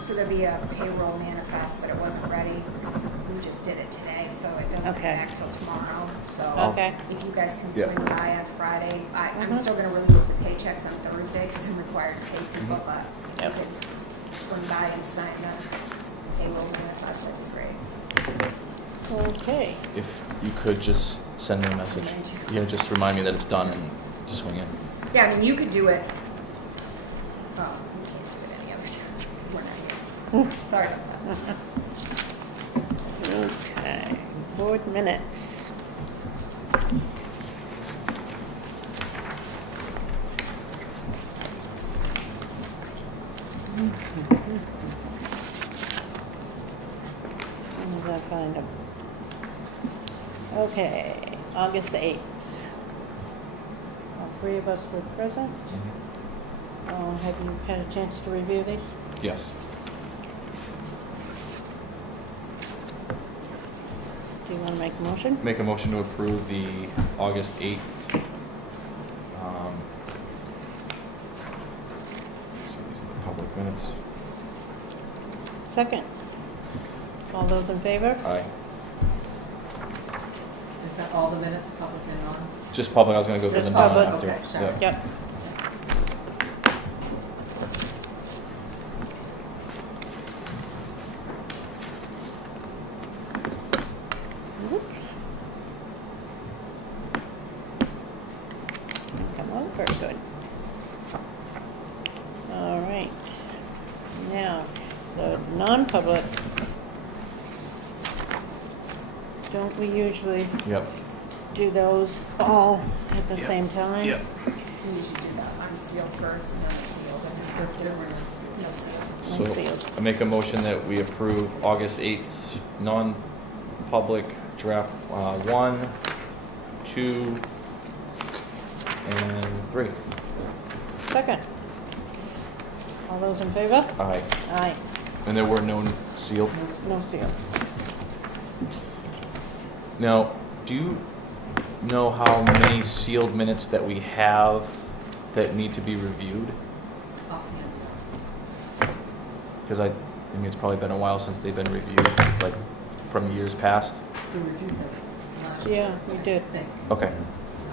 So there'll be a payroll manifest, but it wasn't ready, because we just did it today, so it doesn't come Okay. back till tomorrow. So Okay. if you guys can Yeah. swing by on Friday, I'm Mhm. still gonna release the paychecks on Thursday, because I'm required to pay people, Mhm. but Yep. you could swing by and sign the payroll manifest, that'd be great. Okay. If you could just send me a message. Yeah, just remind me that it's done and just swing in. Yeah, I mean, you could do it, oh, you can't do it any other time, because we're not here. Sorry about that. Okay. Board minutes. When did I find them? Okay, August 8th. All 3 of us were present. Have you had a chance to review these? Yes. Do you want to make a motion? Make a motion to approve the August 8th. So these are the public minutes. Second. All those in favor? Aye. Is that all the minutes, public and non? Just public, I was gonna go through Just the non public. after. Okay, sorry. Yeah. Yep. Whoops. Come on, very good. All right. Now, the non-public. Don't we usually Yep. do those all at the same time? Yep. We usually do that unsealed first and then sealed and then no seal. So Unsealed. I make a motion that we approve August 8th non-public draft 1, 2, and 3. Second. All those in favor? Aye. Aye. And there were no sealed. No seal. Now, do you know how many sealed minutes that we have that need to be reviewed? Offhand. Because I mean, it's probably been a while since they've been reviewed, like from years past. We reviewed them last Yeah, year, we I did. think. Okay,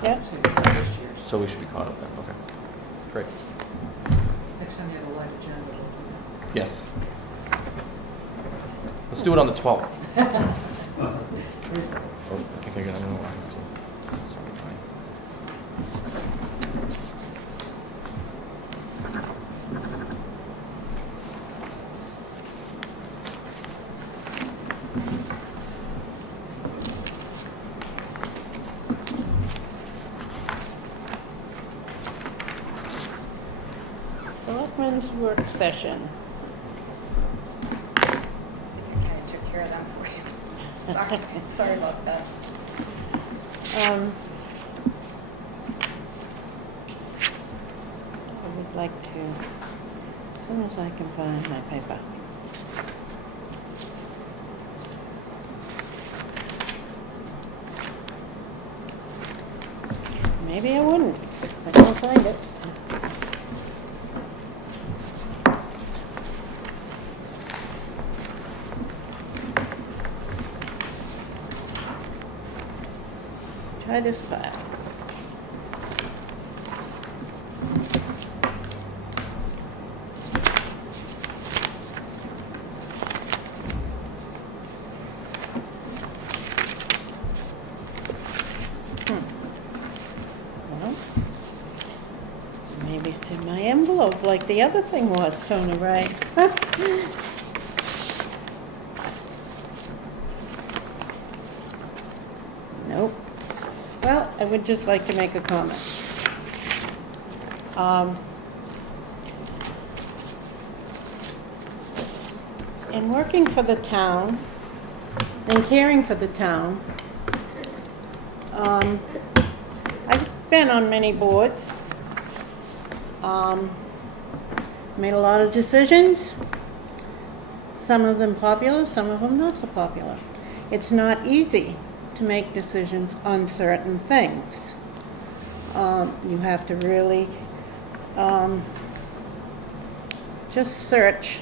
Yep. So we got this year. so we should be caught up then, okay. Great. Next time you have a live agenda, we'll do that. Yes. Let's do it on the 12th. Oh, I think I got another one. So, sorry, fine. Selectmen's work session. I took care of that for you. Sorry, sorry about that. I would like to, as soon as I can find my paper. Maybe I wouldn't. I can't find it. Try this file. Well, maybe it's in my envelope like the other thing was, Toni, right? Nope. Well, I would just like to make a comment. In working for the town and caring for the town, I've been on many boards, made a lot of decisions, some of them popular, some of them not so popular. It's not easy to make decisions on certain things. You have to really just search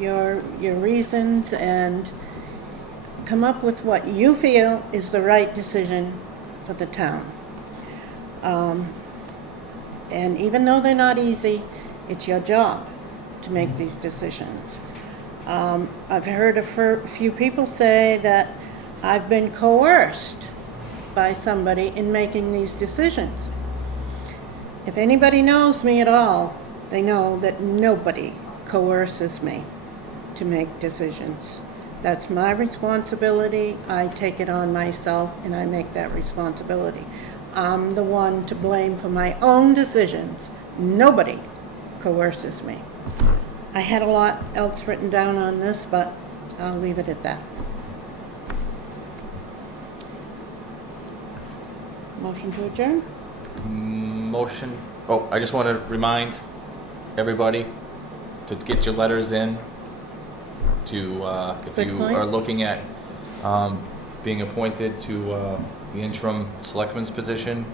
your reasons and come up with what you feel is the right decision for the town. And even though they're not easy, it's your job to make these decisions. I've heard a few people say that I've been coerced by somebody in making these decisions. If anybody knows me at all, they know that nobody coerces me to make decisions. That's my responsibility. I take it on myself and I make that responsibility. I'm the one to blame for my own decisions. Nobody coerces me. I had a lot else written down on this, but I'll leave it at that. Motion to adjourn? Motion. Oh, I just want to remind everybody to get your letters in to, if Good you point. are looking at being appointed to the interim selectman's position.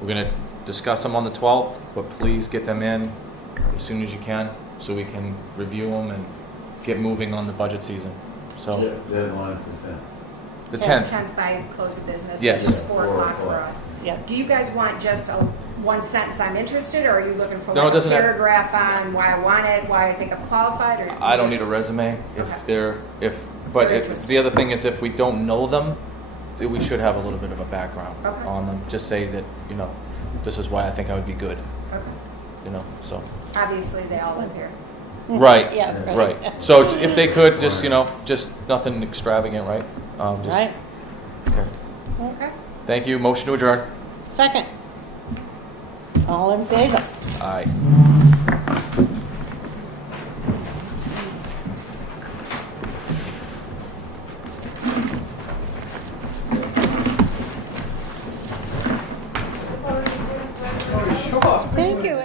We're going to discuss them on the 12th, but please get them in as soon as you can so we can review them and get moving on the budget season. So Deadline's the 10th. the 10th. 10th by close of business, Yes. which is 4 o'clock for us. Yeah. Do you guys want just one sentence, I'm interested, or are you looking for No, it like a doesn't have- paragraph on why I want it, why I think I'm qualified, or? I don't just- need a resume Okay. but They're interested. the other thing is if we don't know them, we should have a little bit of a background Okay. on them. Just say that, this is why I think I would be good, Okay. so. Obviously, they all live here. Right. Yeah, Right. So if they could, just nothing extravagant, right? Right? Okay. Okay. Thank you. Motion to adjourn. Second. All in favor? Aye. Thank you.